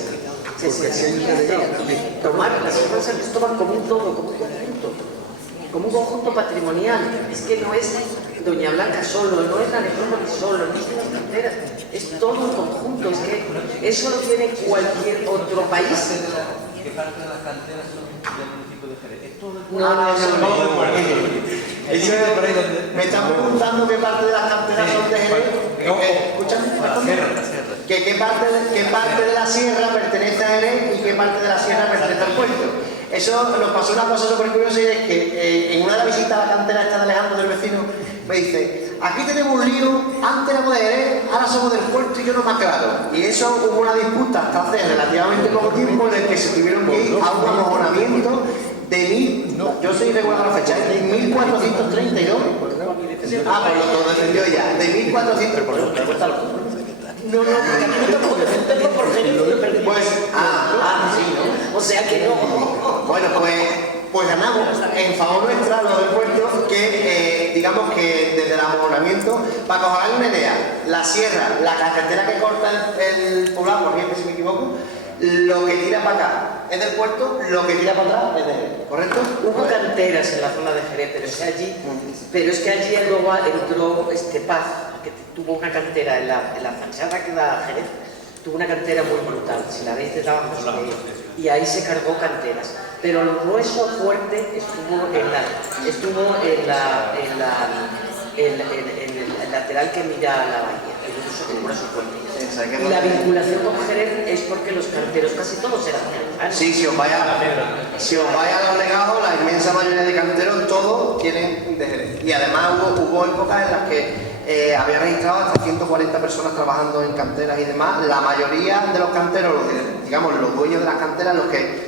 se sienten y tomar la Sierra de San Cristóbal como un todo, como un conjunto patrimonial. Es que no es Doña Blanca solo, no es la necrópolis solo, no es las canteras, es todo un conjunto. Es que eso lo tiene cualquier otro país. ¿Qué parte de las canteras son del municipio de Jerez? Es todo el No. Me están preguntando qué parte de las canteras son de Jerez. Escúchame. La sierra. ¿Qué parte de la sierra pertenece a Jerez y qué parte de la sierra pertenece al puerto? Eso nos pasó una cosa súper curiosa, y es que en una de las visitas a la cantera esta de Alejandro, del vecino, me dice: aquí tenemos un lío, antes éramos de Jerez, ahora somos del puerto y yo no me aclaro. Y eso hubo una disputa hasta hace relativamente poco tiempo en el que se tuvieron que ir a un amojoramiento de yo soy irregular con la fecha, de 1432. Pues lo defendió ya, de 1400. No, porque a mí me tocó defenderlo por Jerez. Pues, sí, ¿no? O sea que no. Bueno, pues ganamos en favor nuestra, lo del puerto, que digamos que desde el amoramiento, para que os hagáis una idea, la sierra, la carretera que corta el poblado, por ejemplo, si me equivoco, lo que tira para acá es del puerto, lo que tira para atrás es de Jerez, ¿correcto? Hubo canteras en la zona de Jerez, pero es que allí luego entró Paz, que tuvo una cantera en la fachada que da a Jerez, tuvo una cantera muy brutal, si la veis desde abajo, y ahí se cargó canteras. Pero el grueso fuerte estuvo en el lateral que mira a la bahía, el grueso fuerte. Y la vinculación con Jerez es porque los canteros casi todos eran jerezanos. Sí, si os vais a los legados, la inmensa mayoría de canteros todos tienen de Jerez. Y además hubo épocas en las que había registrado hasta 140 personas trabajando en canteras y demás. La mayoría de los canteros, los dueños de las canteras, los que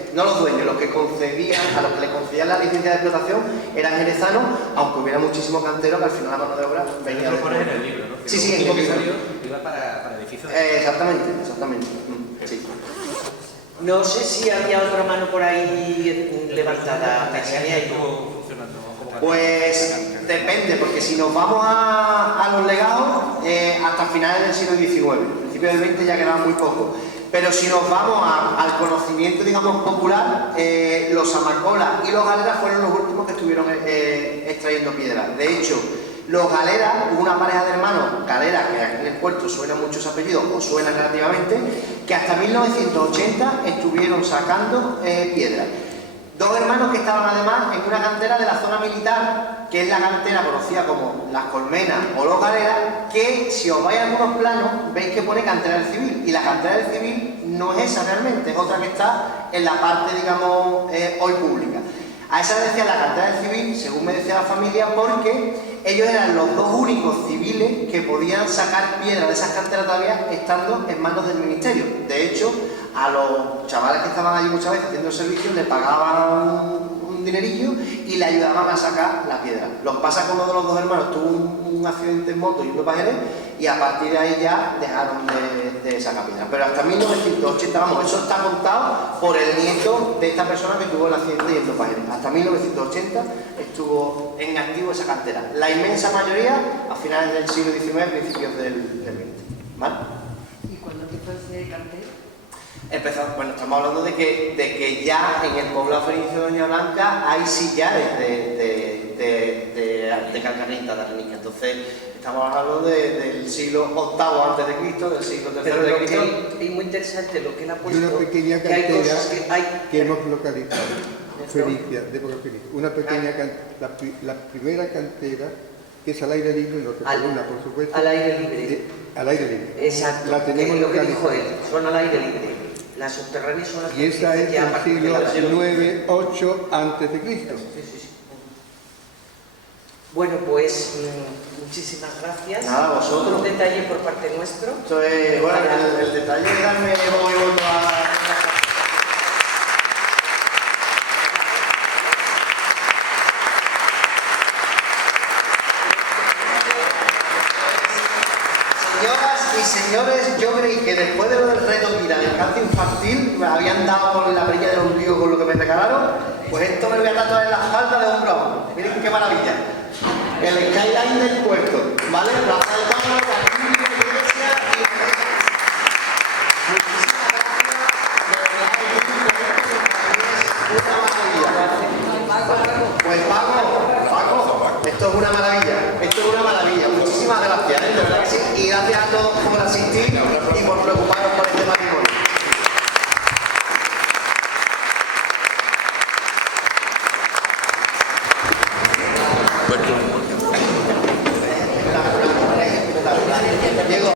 concedían, a los que le concedían la licencia de explotación, eran jerezanos, aunque hubiera muchísimos canteros que al final la mano de obra venía de pones en el libro, ¿no? Sí, en el libro. Iba para edificios. Exactamente. Sí. No sé si había otra mano por ahí levantada. Pues depende, porque si nos vamos a los legados, hasta finales del siglo XIX, principios del XX ya quedaba muy poco. Pero si nos vamos al conocimiento, digamos, popular, los Amacolas y los Galeras fueron los últimos que estuvieron extrayendo piedras. De hecho, los Galeras, hubo una pareja de hermanos, Galeras, que aquí en el puerto suenan muchos apellidos, o suenan relativamente, que hasta 1980 estuvieron sacando piedras. Dos hermanos que estaban además en una cantera de la zona militar, que es la cantera conocida como Las Colmenas o Los Galeras, que si os vais a algunos planos veis que pone cantera del civil, y la cantera del civil no es esa realmente, es otra que está en la parte, digamos, hoy pública. A esa le decía la cantera del civil, según me decía la familia, porque ellos eran los dos únicos civiles que podían sacar piedra de esas canteras todavía estando en manos del ministerio. De hecho, a los chavales que estaban allí muchas veces haciendo el servicio les pagaban un dinerillo y le ayudaban a sacar la piedra. Lo que pasa es que uno de los dos hermanos tuvo un accidente en moto y uno pajaré, y a partir de ahí ya dejaron de sacar piedra. Pero hasta 1980, vamos, eso está contado por el nieto de esta persona que tuvo el accidente yendo pajaré. Hasta 1980 estuvo en activo esa cantera. La inmensa mayoría a finales del siglo XIX, principios del XX. ¿Vale? ¿Y cuándo empezó ese cartel? Bueno, estamos hablando de que ya en el poblado fenicio de Doña Blanca hay sillares de calcanita, de arenisca. Entonces, estamos hablando del siglo VIII antes de Cristo, del siglo III Pero de lo Cristo. que es muy interesante lo que él ha Y puesto, una pequeña que hay cantera cosas que hay... que hemos localizado, fenicia, de época fenicia. Una pequeña la primera cantera, que es al aire libre, no se columna, por supuesto. Al aire libre. Al aire libre. Exacto, La tenemos que es lo que dijo localizada. él, son al aire libre. Las subterráneas son las Y esa es ya a del partir siglo de la- IX, 8 antes de Cristo. Sí, sí, sí. Bueno, pues muchísimas gracias. Nada, vosotros. Un detalle por parte nuestro. Esto es, bueno, el detalle de darme voto a... Señoras y señores, yo creí que después de lo del reto Kira del cáncer infantil me habían dado por la perilla del ombligo con lo que me regalaron, pues esto me lo voy a tatuar en la espalda de hombro a hombro. Miren qué maravilla. El skyline del puerto, ¿vale? Plaza de Toros, castillo, iglesia y... Muchísimas gracias. Pues Paco, esto es una maravilla, muchísimas gracias, de verdad que sí, y gracias a todos por asistir y por preocuparos por este matrimonio. Bueno,